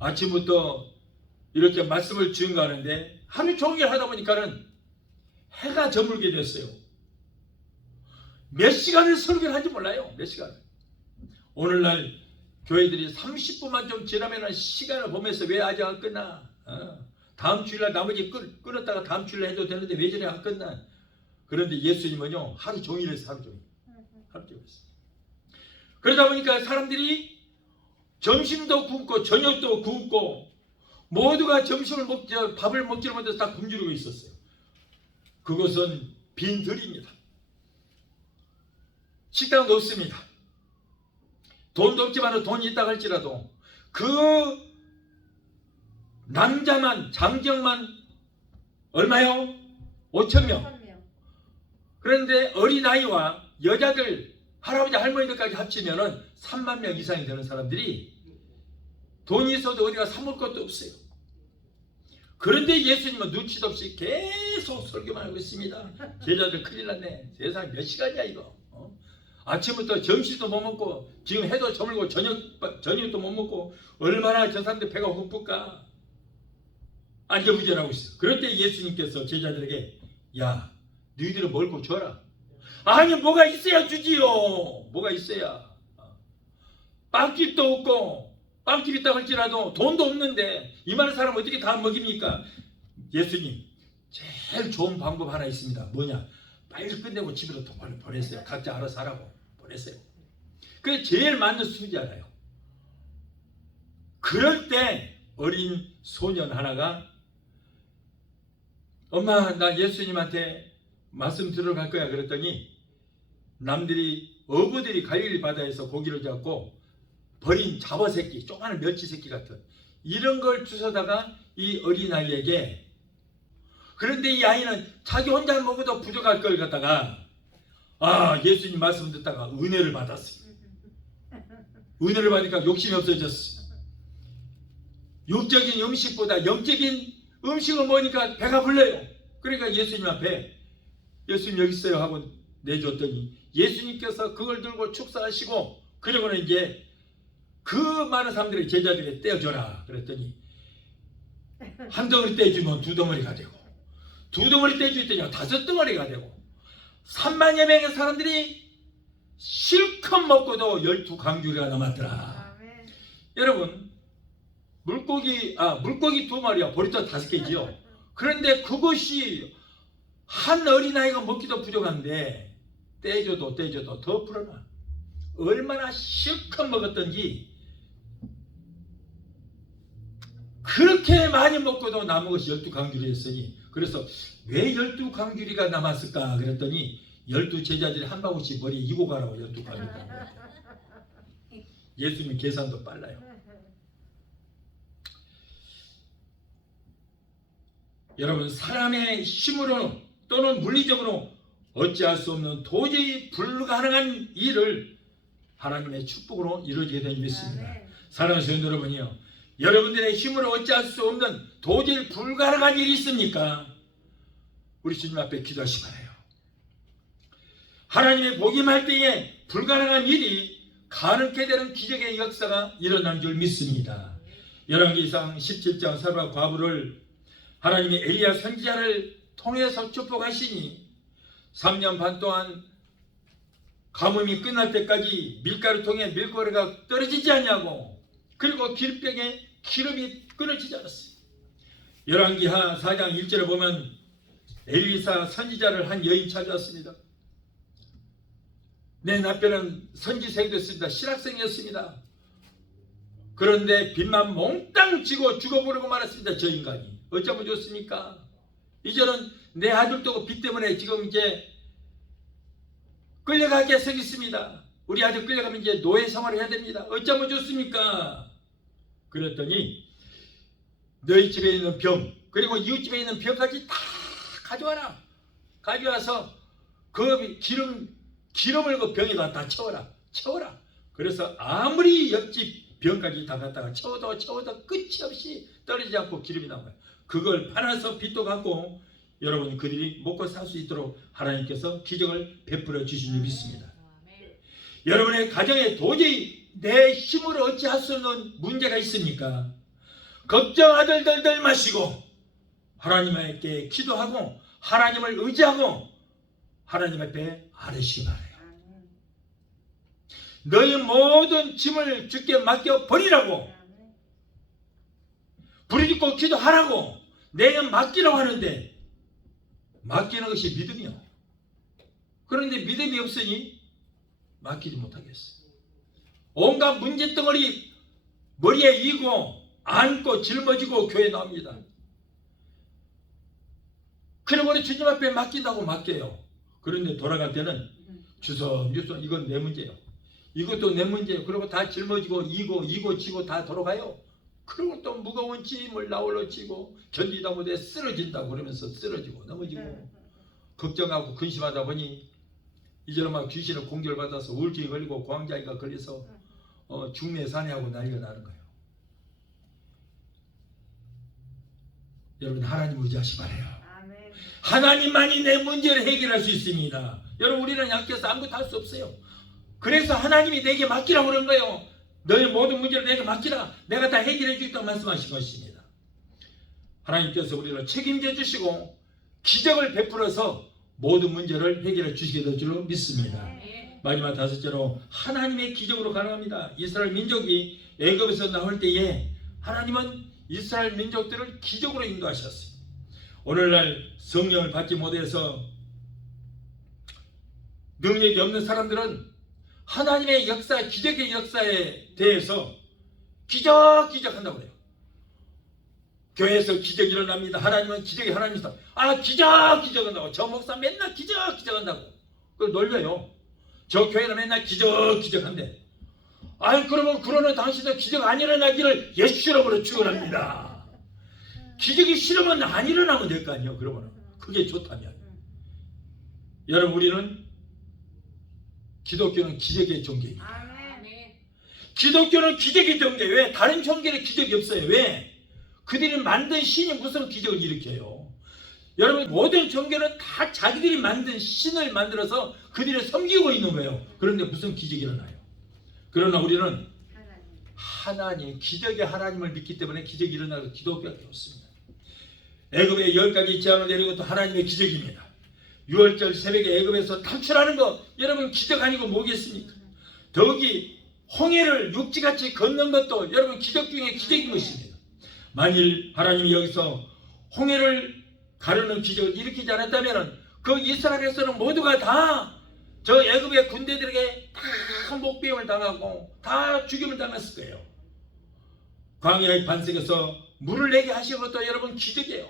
아침부터 이렇게 말씀을 증거하는데 하루 종일 하다 보니까는 해가 저물게 됐어요. 몇 시간을 설교를 하는지 몰라요. 몇 시간. 오늘날 교회들이 30분만 좀 지나면 시간을 보면서 왜 아직 안 끝나? 다음 주일날 나머지 끊었다가 다음 주일날 해도 되는데 왜 저래 안 끝나? 그런데 예수님은요 하루 종일 했어요. 하루 종일. 하루 종일 했어요. 그러다 보니까 사람들이 점심도 굶고 저녁도 굶고 모두가 밥을 먹지를 못해서 다 굶주리고 있었어요. 그것은 빈들입니다. 식당도 없습니다. 돈도 없지만 돈이 있다 할지라도 그 남자만 장정만 얼마요? 5,000명. 그런데 어린아이와 여자들 할아버지 할머니들까지 합치면은 3만 명 이상이 되는 사람들이 돈이 있어도 어디가 사 먹을 것도 없어요. 그런데 예수님은 눈치도 없이 계속 설교만 하고 있습니다. 제자들 큰일 났네. 세상에 몇 시간이야 이거. 아침부터 점심도 못 먹고 지금 해도 저물고 저녁도 못 먹고 얼마나 저 사람들 배가 고플까. 안절부절하고 있어. 그럴 때 예수님께서 제자들에게 야 너희들은 먹고 줘라. 아니 뭐가 있어야 주지요. 뭐가 있어야. 빵집도 없고 빵집 있다고 할지라도 돈도 없는데 이 많은 사람 어떻게 다 먹입니까? 예수님 제일 좋은 방법 하나 있습니다. 뭐냐? 빨리 끝내고 집으로 또 보냈어요. 각자 알아서 하라고 보냈어요. 그게 제일 맞는 수지잖아요. 그럴 때 어린 소년 하나가 엄마 나 예수님한테 말씀 들어갈 거야 그랬더니 어부들이 갈릴리 바다에서 고기를 잡고 버린 잡어새끼 조그마한 멸치새끼 같은 이런 걸 주워다가 이 어린아이에게, 그런데 이 아이는 자기 혼자 먹어도 부족할 걸 갖다가 예수님 말씀 듣다가 은혜를 받았어요. 은혜를 받으니까 욕심이 없어졌어. 육적인 음식보다 영적인 음식을 먹으니까 배가 불러요. 그러니까 예수님 앞에 예수님 여기 있어요 하고 내줬더니 예수님께서 그걸 들고 축사하시고 그러고는 이제 그 많은 사람들이 제자들에게 떼어줘라 그랬더니 한 덩어리 떼주면 두 덩어리가 되고 두 덩어리 떼주더니 다섯 덩어리가 되고 3만여 명의 사람들이 실컷 먹고도 12강주리가 남았더라. 아멘. 여러분 물고기 두 마리야 보리떡 5개지요. 그런데 그것이 한 어린아이가 먹기도 부족한데 떼줘도 더 불어나. 얼마나 실컷 먹었던지 그렇게 많이 먹고도 남은 것이 12강주리였으니 그래서 왜 12강주리가 남았을까 그랬더니 12제자들이 한 바구씩 머리에 이고 가라고 12강주리가. 예수님 계산도 빨라요. 여러분 사람의 힘으로 또는 물리적으로 어찌할 수 없는 도저히 불가능한 일을 하나님의 축복으로 이루어지게 된 믿습니다. 사랑하는 성도 여러분이요, 여러분들의 힘으로 어찌할 수 없는 도저히 불가능한 일이 있습니까? 우리 주님 앞에 기도하시 바라요. 하나님의 복임할 때에 불가능한 일이 가능케 되는 기적의 역사가 일어난 줄 믿습니다. 열왕기상 17장 사람과 과부를 하나님의 엘리야 선지자를 통해서 축복하시니 3년 반 동안 가뭄이 끝날 때까지 밀가루 통에 밀가루가 떨어지지 않냐고, 그리고 기름병에 기름이 끊어지지 않았어요. 열왕기하 4장 1절에 보면 엘리사 선지자를 한 여인 찾아왔습니다. 내 남편은 선지생이었습니다. 신학생이었습니다. 그런데 빚만 몽땅 지고 죽어버리고 말았습니다. 저 인간이 어쩌면 좋습니까? 이제는 내 아들도 빚 때문에 지금 이제 끌려가게 생겼습니다. 우리 아들 끌려가면 이제 노예 생활을 해야 됩니다. 어쩌면 좋습니까? 그랬더니 너희 집에 있는 병 그리고 이웃집에 있는 병까지 다 가져와라. 가져와서 그 기름을 그 병에다 다 채워라. 그래서 아무리 옆집 병까지 다 갖다가 채워도 끝이 없이 떨어지지 않고 기름이 나와요. 그걸 팔아서 빚도 갚고 여러분 그들이 먹고 살 수 있도록 하나님께서 기적을 베풀어 주신 줄 믿습니다. 여러분의 가정에 도저히 내 힘으로 어찌할 수 없는 문제가 있습니까? 걱정하들들들 마시고 하나님께 기도하고 하나님을 의지하고 하나님 앞에 아뢰시기 바라요. 너희 모든 짐을 주께 맡겨 버리라고, 부르짖고 기도하라고 내가 맡기라고 하는데 맡기는 것이 믿음이요. 그런데 믿음이 없으니 맡기지 못하겠어. 온갖 문제덩어리 머리에 이고 안고 짊어지고 교회에 나옵니다. 그리고 우리 주님 앞에 맡긴다고 맡겨요. 그런데 돌아갈 때는 주섬주섬 이건 내 문제예요. 이것도 내 문제예요. 그리고 다 짊어지고 이고 지고 다 돌아가요. 그리고 또 무거운 짐을 나홀로 지고 견디다 못해 쓰러진다고 그러면서 쓰러지고 넘어지고 걱정하고 근심하다 보니 이제는 막 귀신을 공격받아서 우울증이 걸리고 광장이가 걸려서 중매산해하고 난리가 나는 거예요. 여러분 하나님 의지하시 바라요. 하나님만이 내 문제를 해결할 수 있습니다. 여러분 우리는 약해서 아무것도 할 수 없어요. 그래서 하나님이 내게 맡기라고 그런 거예요. 너의 모든 문제를 내게 맡기라. 내가 다 해결해 주겠다고 말씀하신 것입니다. 하나님께서 우리를 책임져 주시고 기적을 베풀어서 모든 문제를 해결해 주시게 될 줄로 믿습니다. 마지막 5째로 하나님의 기적으로 가능합니다. 이스라엘 민족이 애굽에서 나올 때에 하나님은 이스라엘 민족들을 기적으로 인도하셨어요. 오늘날 성령을 받지 못해서 능력이 없는 사람들은 하나님의 역사, 기적의 역사에 대해서 기적 한다고 그래요. 교회에서 기적이 일어납니다. 하나님은 기적이 하나님이다. 기적 한다고. 저 목사 맨날 기적 한다고. 그걸 놀려요. 저 교회는 맨날 기적 한대. 그러면 그러는 당신도 기적 안 일어나기를 예수 이름으로 축원합니다. 기적이 싫으면 안 일어나면 될 거 아니에요. 그러면 그게 좋다면. 여러분, 우리는 기독교는 기적의 종교입니다. 기독교는 기적의 종교예요. 왜? 다른 종교는 기적이 없어요. 왜? 그들이 만든 신이 무슨 기적을 일으켜요? 여러분, 모든 종교는 다 자기들이 만든 신을 만들어서 그들을 섬기고 있는 거예요. 그런데 무슨 기적이 일어나요? 그러나 우리는 하나님, 기적의 하나님을 믿기 때문에 기적이 일어나고 기독교밖에 없습니다. 애굽에 10가지 재앙을 내린 것도 하나님의 기적입니다. 6월절 새벽에 애굽에서 탈출하는 거, 여러분 기적 아니고 뭐겠습니까? 더욱이 홍해를 육지같이 걷는 것도 여러분 기적 중에 기적인 것입니다. 만일 하나님이 여기서 홍해를 가르는 기적을 일으키지 않았다면 그 이스라엘에서는 모두가 다 저 애굽의 군대들에게 다 목배임을 당하고 다 죽임을 당했을 거예요. 광야의 반석에서 물을 내게 하신 것도 여러분 기적이에요.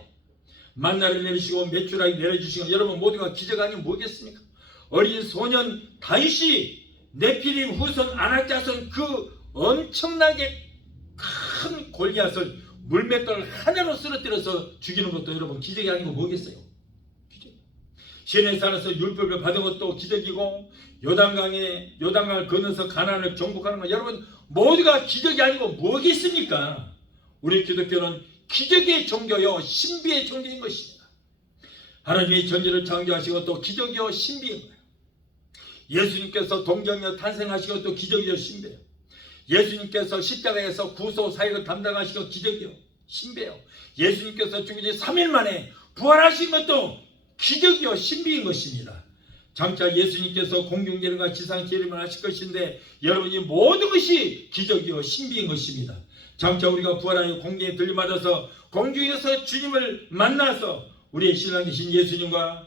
만나를 내리시고 메추라기 내려주시고 여러분 모두가 기적 아니면 뭐겠습니까? 어린 소년 다윗이 네피림 후손 아낙 자손 그 엄청나게 큰 골리앗을 물맷돌 하나로 쓰러뜨려서 죽이는 것도 여러분 기적이 아니고 뭐겠어요? 기적. 시내산에서 율법을 받은 것도 기적이고 요단강을 건너서 가나안을 정복하는 것 여러분 모두가 기적이 아니고 뭐겠습니까? 우리 기독교는 기적의 종교요 신비의 종교인 것입니다. 하나님이 전지를 창조하시고 또 기적이요 신비인 거예요. 예수님께서 동정녀 탄생하시고 또 기적이요 신비예요. 예수님께서 십자가에서 구속 사역을 담당하시고 기적이요 신비예요. 예수님께서 죽은 지 3일 만에 부활하신 것도 기적이요 신비인 것입니다. 장차 예수님께서 공중재림과 지상재림을 하실 것인데 여러분 이 모든 것이 기적이요 신비인 것입니다. 장차 우리가 부활하여 공중에 들림받아서 공중에서 주님을 만나서 우리의 신랑 되신 예수님과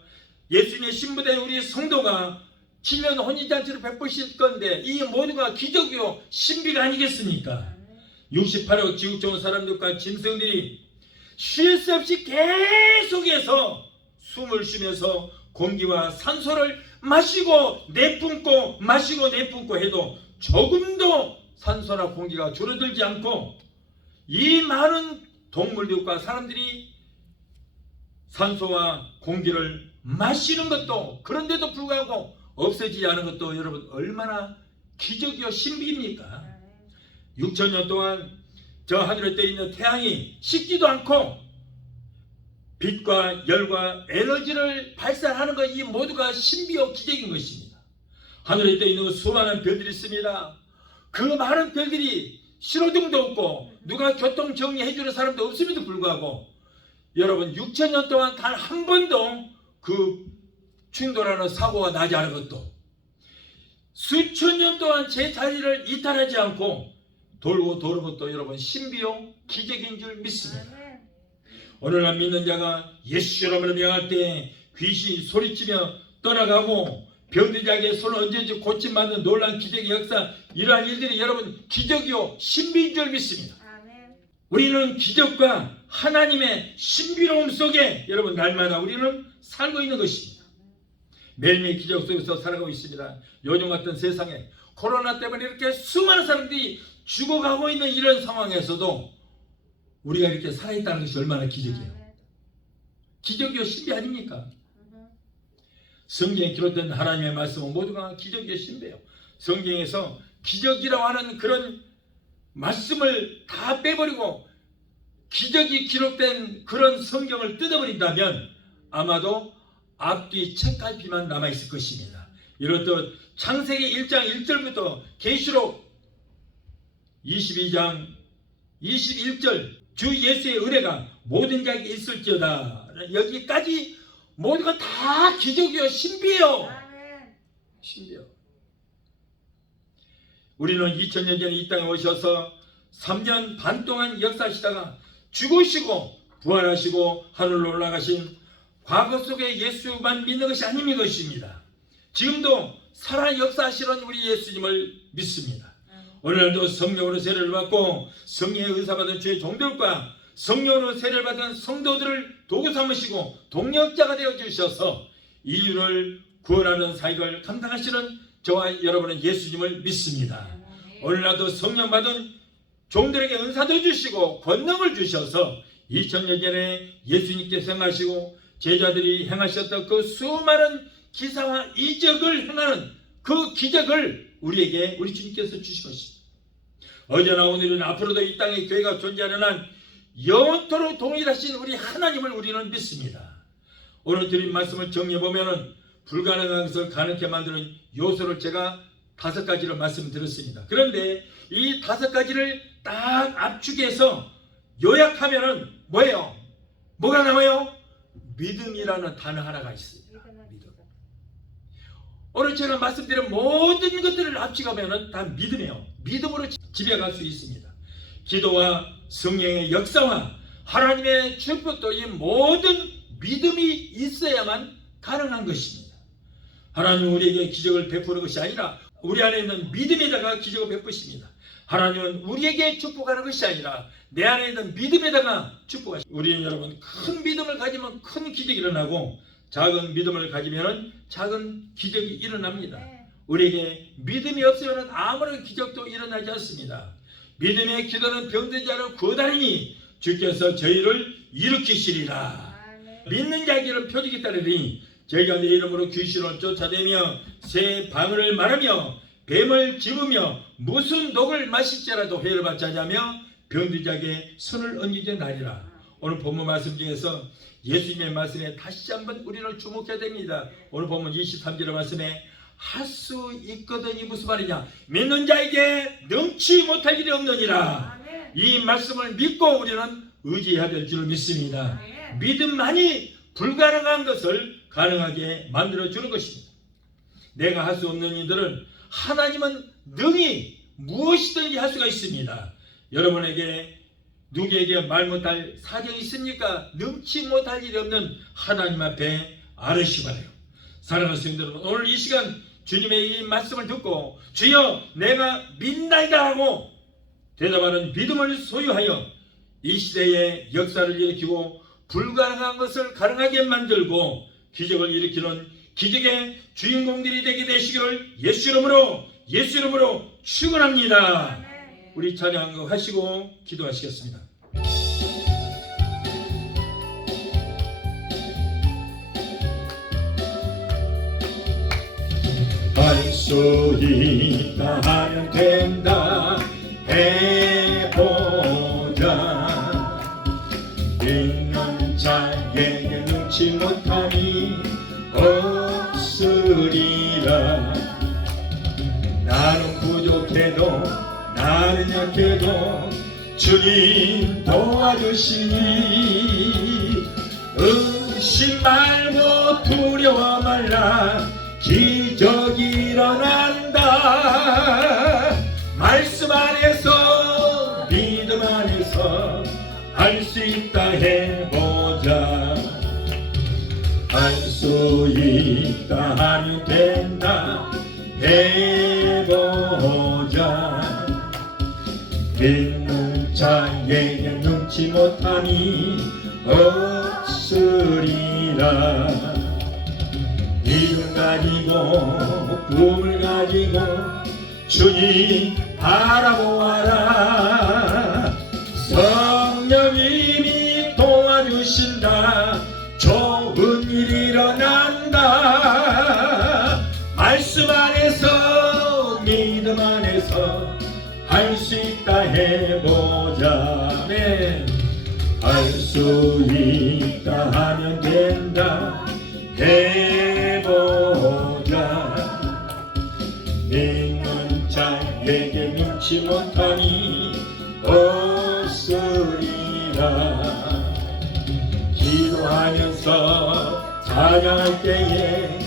예수님의 신부된 우리 성도가 7년 혼인잔치를 베푸실 건데 이 모두가 기적이요 신비가 아니겠습니까? 68억 지구촌 사람들과 짐승들이 쉴 새 없이 계속해서 숨을 쉬면서 공기와 산소를 마시고 내뿜고 마시고 내뿜고 해도 조금도 산소나 공기가 줄어들지 않고 이 많은 동물들과 사람들이 산소와 공기를 마시는 것도 그런데도 불구하고 없어지지 않은 것도 여러분 얼마나 기적이요 신비입니까? 6천년 동안 저 하늘에 떠 있는 태양이 식지도 않고 빛과 열과 에너지를 발산하는 것 이 모두가 신비요 기적인 것입니다. 하늘에 떠 있는 수많은 별들이 있습니다. 그 많은 별들이 신호등도 없고 누가 교통 정리해 주는 사람도 없음에도 불구하고 여러분 6천년 동안 단 한 번도 그 충돌하는 사고가 나지 않은 것도 수천 년 동안 제 자리를 이탈하지 않고 돌고 도는 것도 여러분 신비요 기적인 줄 믿습니다. 오늘날 믿는 자가 예수 이름으로 명할 때 귀신이 소리치며 떠나가고 병든 자에게 손을 얹어주 고침받는 놀라운 기적의 역사 이러한 일들이 여러분 기적이요 신비인 줄 믿습니다. 우리는 기적과 하나님의 신비로움 속에 여러분 날마다 우리는 살고 있는 것입니다. 매일매일 기적 속에서 살아가고 있습니다. 요즘 같은 세상에 코로나 때문에 이렇게 수많은 사람들이 죽어가고 있는 이런 상황에서도 우리가 이렇게 살아있다는 것이 얼마나 기적이에요. 기적이요 신비 아닙니까? 성경에 기록된 하나님의 말씀은 모두가 기적이요 신비예요. 성경에서 기적이라고 하는 그런 말씀을 다 빼버리고 기적이 기록된 그런 성경을 뜯어버린다면 아마도 앞뒤 책갈피만 남아있을 것입니다. 이렇듯 창세기 1장 1절부터 계시록 22장 21절 주 예수의 은혜가 모든 자에게 있을지어다 여기까지 모두가 다 기적이요 신비예요. 신비요. 우리는 2000년 전에 이 땅에 오셔서 3년 반 동안 역사하시다가 죽으시고 부활하시고 하늘로 올라가신 과거 속의 예수만 믿는 것이 아닌 것입니다. 지금도 살아 역사하시는 우리 예수님을 믿습니다. 오늘날도 성령으로 세례를 받고 성령의 의사받은 주의 종들과 성령으로 세례를 받은 성도들을 도구 삼으시고 동력자가 되어 주셔서 인류를 구원하는 사역을 감당하시는 저와 여러분은 예수님을 믿습니다. 오늘날도 성령 받은 종들에게 은사도 주시고 권능을 주셔서 2000년 전에 예수님께서 행하시고 제자들이 행하셨던 그 수많은 기사와 이적을 행하는 그 기적을 우리에게 우리 주님께서 주신 것입니다. 어제나 오늘은 앞으로도 이 땅에 교회가 존재하는 한 영원토록 동일하신 우리 하나님을 우리는 믿습니다. 오늘 드린 말씀을 정리해보면 불가능한 것을 가능케 만드는 요소를 제가 5가지로 말씀드렸습니다. 그런데 이 5가지를 딱 압축해서 요약하면은 뭐예요? 뭐가 남아요? 믿음이라는 단어 하나가 있습니다. 믿음. 오늘 제가 말씀드린 모든 것들을 압축하면은 다 믿음이에요. 믿음으로 지배할 수 있습니다. 기도와 성령의 역사와 하나님의 축복도 이 모든 믿음이 있어야만 가능한 것입니다. 하나님은 우리에게 기적을 베푸는 것이 아니라 우리 안에 있는 믿음에다가 기적을 베푸십니다. 하나님은 우리에게 축복하는 것이 아니라 내 안에 있는 믿음에다가 축복하십니다. 우리는 여러분 큰 믿음을 가지면 큰 기적이 일어나고 작은 믿음을 가지면 작은 기적이 일어납니다. 우리에게 믿음이 없으면 아무런 기적도 일어나지 않습니다. 믿음의 기도는 병든 자를 구하리니 주께서 저희를 일으키시리라. 믿는 자의 길은 표적이 따르니 저희가 내 이름으로 귀신을 쫓아내며 새 방언을 말하며 뱀을 집으며 무슨 독을 마실지라도 해를 받지 않으며 병든 자에게 손을 얹어져 나리라. 오늘 본문 말씀 중에서 예수님의 말씀에 다시 한번 우리를 주목해야 됩니다. 오늘 본문 23절의 말씀에 할 수 있거든이 무슨 말이냐? 믿는 자에게 능치 못할 일이 없느니라. 이 말씀을 믿고 우리는 의지해야 될 줄 믿습니다. 믿음만이 불가능한 것을 가능하게 만들어주는 것입니다. 내가 할 수 없는 일들은 하나님은 능히 무엇이든지 할 수가 있습니다. 여러분에게 누구에게 말 못할 사정이 있습니까? 능치 못할 일이 없는 하나님 앞에 아뢰시 바라요. 사랑하는 성도 여러분, 오늘 이 시간 주님의 이 말씀을 듣고 주여 내가 믿나이다 하고 대답하는 믿음을 소유하여 이 시대의 역사를 일으키고 불가능한 것을 가능하게 만들고 기적을 일으키는 기적의 주인공들이 되게 되시기를 예수 이름으로 축원합니다. 우리 찬양 하시고 기도하시겠습니다. 할 수 있다 하면 된다 해보자. 믿는 자에게 능치 못함이 없으리라. 나는 부족해도 나는 약해도 주님 도와주시니 의심 말고 두려워 말라. 기적이 일어난다. 말씀 안에서 믿음 안에서 할 수 있다 해보자. 할 수 있다 하면 된다 해보자. 믿는 자에게 능치 못함이 없으리라. 믿음 가지고 꿈을 가지고 주님 바라보아라. 성령님이 도와주신다. 좋은 일이 일어난다. 말씀 안에서 믿음 안에서 할 수 있다 해보자. 네. 할 수 있다 하면 된다 해보자. 믿는 자에게 능치 못함이 없으리라. 기도하면서 찬양할 때에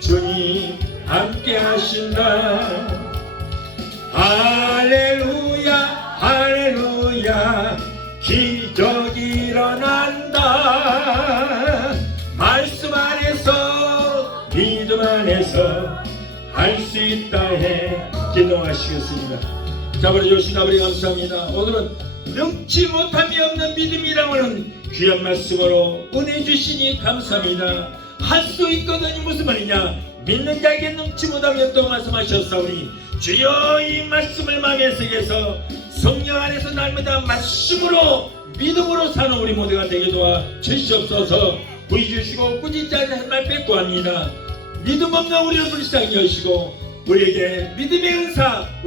주님 함께 하신다. 할렐루야 할렐루야. 기적이 일어난다. 말씀 안에서 믿음 안에서 할 수 있다 해 기도하시겠습니다. 잡아주신 아버지 감사합니다. 오늘은 능치 못함이 없는 믿음이라고 하는 귀한 말씀으로 은혜 주시니 감사합니다. 할 수 있거든이 무슨 말이냐, 믿는 자에게 능치 못함이 없다고 말씀하셨사오니 주여 이 말씀을 마음에 새겨서 성령 안에서 날마다 말씀으로 믿음으로 사는 우리 모두가 되게 도와 주시옵소서. 부이 주시고 꾸짖지 않는 할 말 뵙고 합니다. 믿음 없는 우리를 불쌍히 여시고 우리에게 믿음의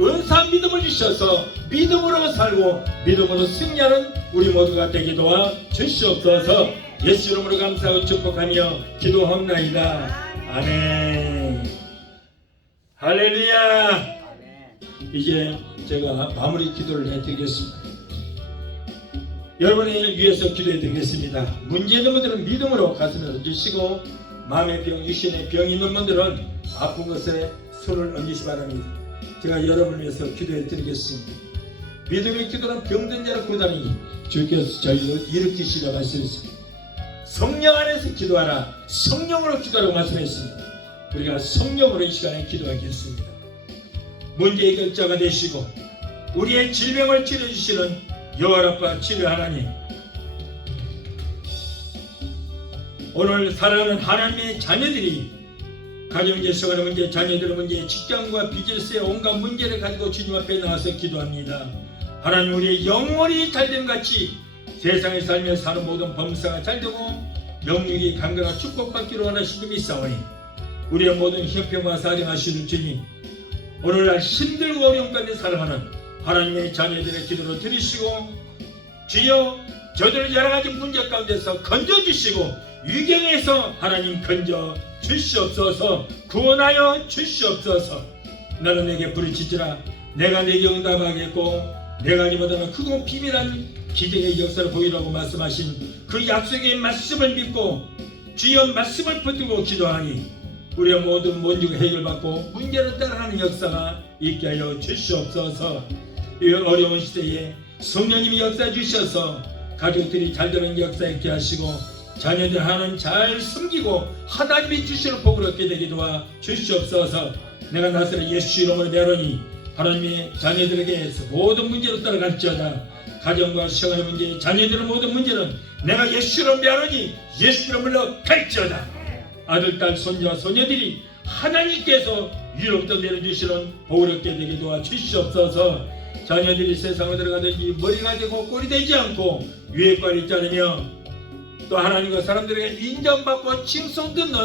은사한 믿음을 주셔서 믿음으로 살고 믿음으로 승리하는 우리 모두가 되게 도와 주시옵소서. 예수 이름으로 감사하고 축복하며 기도합나이다. 아멘. 할렐루야. 이제 제가 마무리 기도를 해드리겠습니다. 여러분을 위해서 기도해드리겠습니다. 문제 있는 분들은 믿음으로 가슴에 얹으시고, 마음의 병, 육신의 병이 있는 분들은 아픈 것에 손을 얹으시 바랍니다. 제가 여러분을 위해서 기도해드리겠습니다. 믿음의 기도는 병든 자를 구원하니 주께서 저희를 일으키시라 말씀했습니다. 성령 안에서 기도하라, 성령으로 기도하라고 말씀했습니다. 우리가 성령으로 이 시간에 기도하겠습니다. 문제 해결자가 되시고 우리의 질병을 치료해주시는 여호와 치료 하나님, 오늘 사랑하는 하나님의 자녀들이 가정문제, 생활의 문제, 자녀들의 문제, 직장과 비즈니스의 온갖 문제를 가지고 주님 앞에 나와서 기도합니다. 하나님, 우리의 영혼이 잘됨 같이 세상에 살며 사는 모든 범사가 잘되고 영육이 강건한 축복받기로 원하시는 줄 믿사오니 우리의 모든 형편과 사령하시는 주님, 오늘날 힘들고 어려움 가운데 살아가는 하나님의 자녀들의 기도를 들으시고 주여 저들을 여러가지 문제 가운데서 건져주시고 위경에서 하나님 건져 주시옵소서. 구원하여 주시옵소서. 나는 내게 부르짖으라 내가 내게 응답하겠고 내가 이보다는 크고 비밀한 기적의 역사를 보이라고 말씀하신 그 약속의 말씀을 믿고 주여 말씀을 붙들고 기도하니 우리의 모든 문제가 해결받고 문제를 따라가는 역사가 있게 하여 주시옵소서. 이 어려운 시대에 성령님이 역사해 주셔서 가족들이 잘 되는 역사 있게 하시고 자녀들 하나님 잘 섬기고 하나님이 주시는 복을 얻게 되게 도와 주시옵소서. 내가 나사렛 예수 이름으로 내노니 하나님의 자녀들에게 모든 문제로 따라갈지어다. 가정과 생활의 문제, 자녀들의 모든 문제는 내가 예수 이름으로 내노니 예수 이름으로 갈지어다. 아들, 딸, 손자, 소녀들이 하나님께서 위로부터 내려주시는 복을 얻게 되게 도와 주시옵소서. 자녀들이 세상에 들어가든지 머리가 되고 꼴이 되지 않고 위에 있지 않으며 또 하나님과 사람들에게 인정받고 칭송 듣는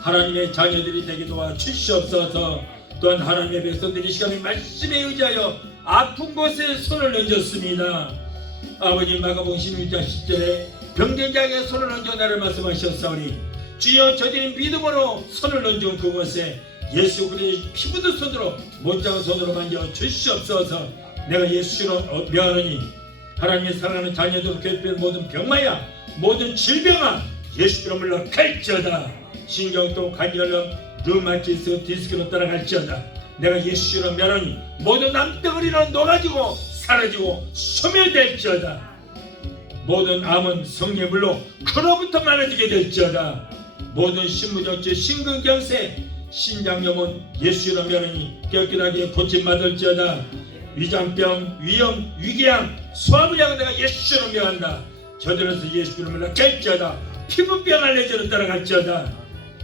하나님의 자녀들이 되게 도와 주시옵소서. 또한 하나님의 백성들이 이 시간에 말씀에 의지하여 아픈 곳에 손을 얹었습니다. 아버지, 마가복음 16장 10절에 병든 자에게 손을 얹어 나를 말씀하셨사오니 주여 저들이 믿음으로 손을 얹은 그곳에 예수 그리스도의 피 묻은 손으로 못장은 손으로 만져 주시옵소서. 내가 예수로 명하노니 하나님의 사랑하는 자녀들 괴롭히는 모든 병마야 모든 질병아 예수 이름으로 갈지어다. 신경통, 관절염, 류마티스, 디스크로 따라갈지어다. 내가 예수 이름으로 명하노니 모든 남덩어리는 녹아지고 사라지고 소멸될지어다. 모든 암은 성령의 물로 그로부터 많아지게 될지어다. 모든 신무정체, 심근경색, 신장염은 예수 이름으로 명하노니 깨끗하게 고침받을지어다. 위장병, 위염, 위궤양, 소화불량은 내가 예수 이름으로 명한다. 저들에서 예수 이름으로 갈지어다. 피부병 알레르기를 따라갈지어다.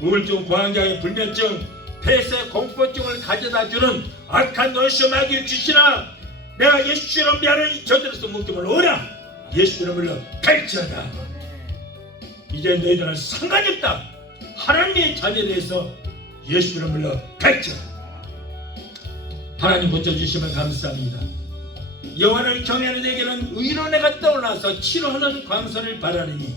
우울증, 공황장애, 불면증, 폐쇄, 공포증을 가져다주는 악한 노시 마귀의 귀신아 내가 예수 이름으로 명하노니 저들에서 묶임을 오라. 예수 이름으로 갈지어다. 이제 너희들은 상관이 없다. 하나님의 자녀에 대해서 예수 이름으로 갈지어다. 하나님 고쳐주시면 감사합니다. 영원을 경외하는 내게는 의로 내가 떠올라서 치료하는 광선을 바라느니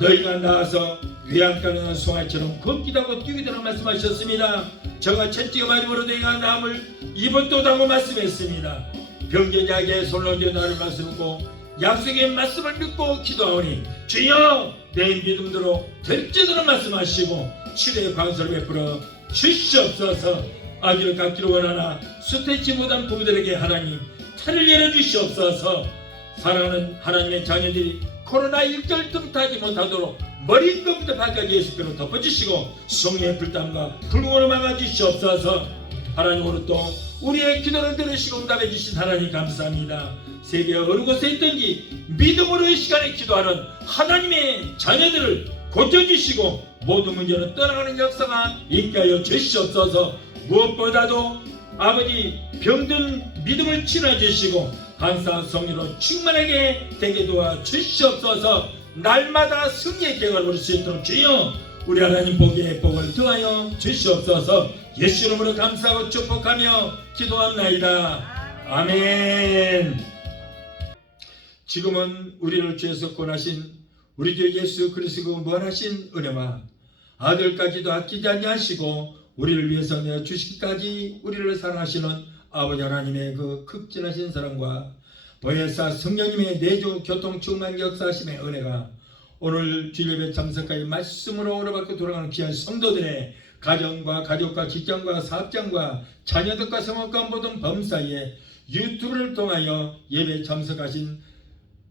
너희가 나와서 외양간에 송아지처럼 걷기도 하고 뛰기도 하고 말씀하셨습니다. 저가 채찍의 마음으로 너희가 남을 입었도다고 말씀했습니다. 병든 자에게 손을 얹어 나를 말씀하고 약속의 말씀을 믿고 기도하오니 주여 내 믿음대로 될지도록 말씀하시고 치료의 광선을 베풀어 주시옵소서. 아기를 갖기를 원하나 수태치 못한 부부들에게 하나님 탈을 열어주시옵소서. 사랑하는 하나님의 자녀들이 코로나 일절 뜸타지 못하도록 머리끝부터 발까지 예수께로 덮어주시고 성령의 불땀과 불공으로 막아주시옵소서. 하나님 오늘 또 우리의 기도를 들으시고 응답해 주신 하나님 감사합니다. 세계 어느 곳에 있든지 믿음으로 이 시간에 기도하는 하나님의 자녀들을 고쳐주시고 모든 문제는 떠나가는 역사가 있게 하여 주시옵소서. 무엇보다도 아버지 병든 믿음을 치료해주시고 항상 성령으로 충만하게 되게 도와주시옵소서. 날마다 승리의 계획을 누릴 수 있도록 주여 우리 하나님 복에 복을 더하여 주시옵소서. 예수 이름으로 감사하고 축복하며 기도합나이다. 아멘. 지금은 우리를 죄에서 구원하신 우리 주 예수 그리스도 무한하신 은혜와 아들까지도 아끼지 아니하시고 우리를 위해서 내어주시기까지 우리를 사랑하시는 아버지 하나님의 그 극진하신 사랑과 보혜사 성령님의 내주 교통 충만 역사하심의 은혜가 오늘 주일예배 참석하여 말씀으로 오래받고 돌아가는 귀한 성도들의 가정과 가족과 직장과 사업장과 자녀들과 성업과 모든 범사에 유튜브를 통하여 예배 참석하신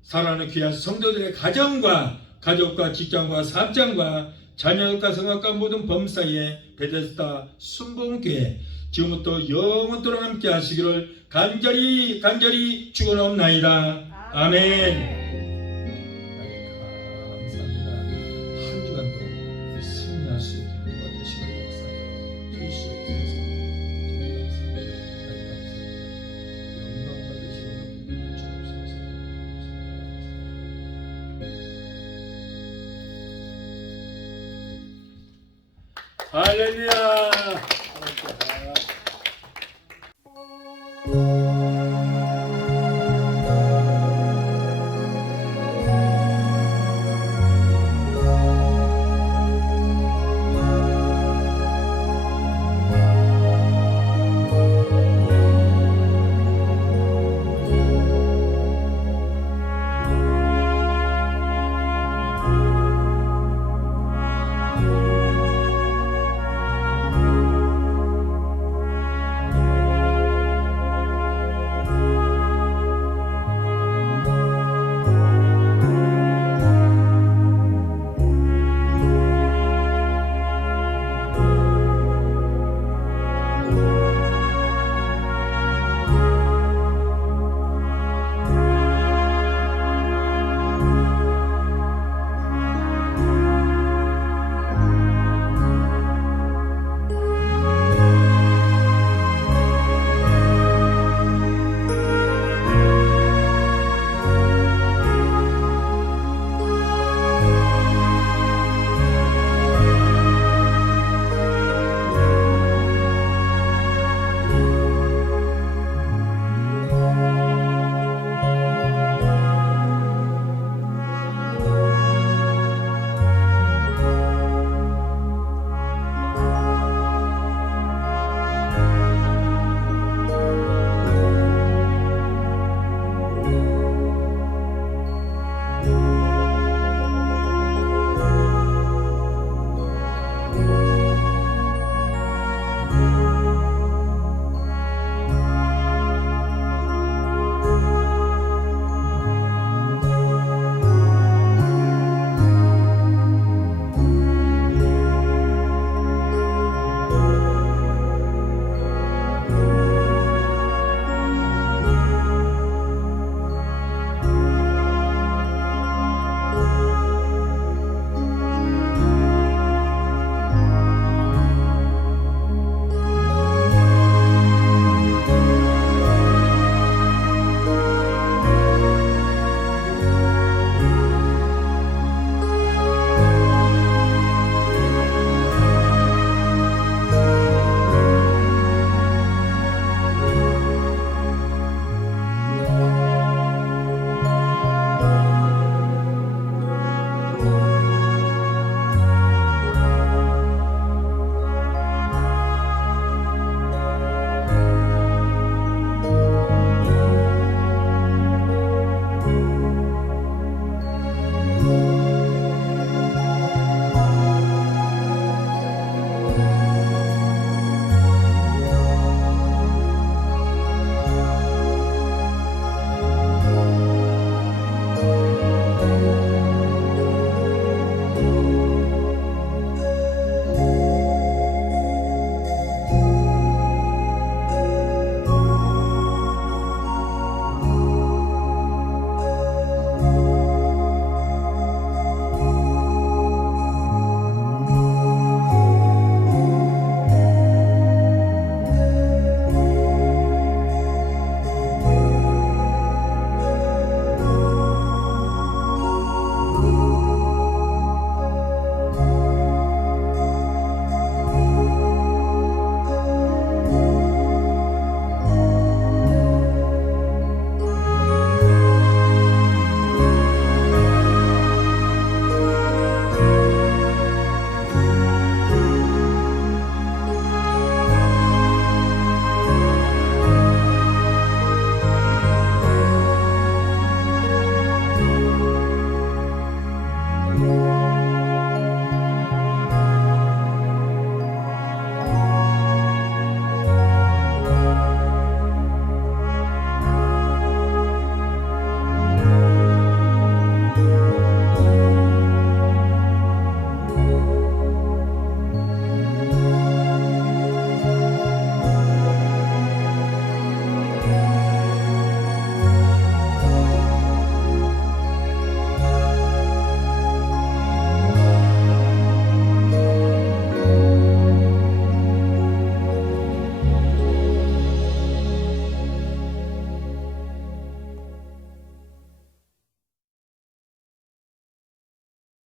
사랑하는 귀한 성도들의 가정과 가족과 직장과 사업장과 자녀들과 성악과 모든 범사에 베데스다 순복음교회 지금부터 영원토록 함께 하시기를 간절히 축원하옵나이다. 아멘. 감사합니다. 한 주간도 승리할 수 있도록 도와주시고 역사하여 주시옵소서. 영광 받으시고 높이 주옵소서. 할렐루야.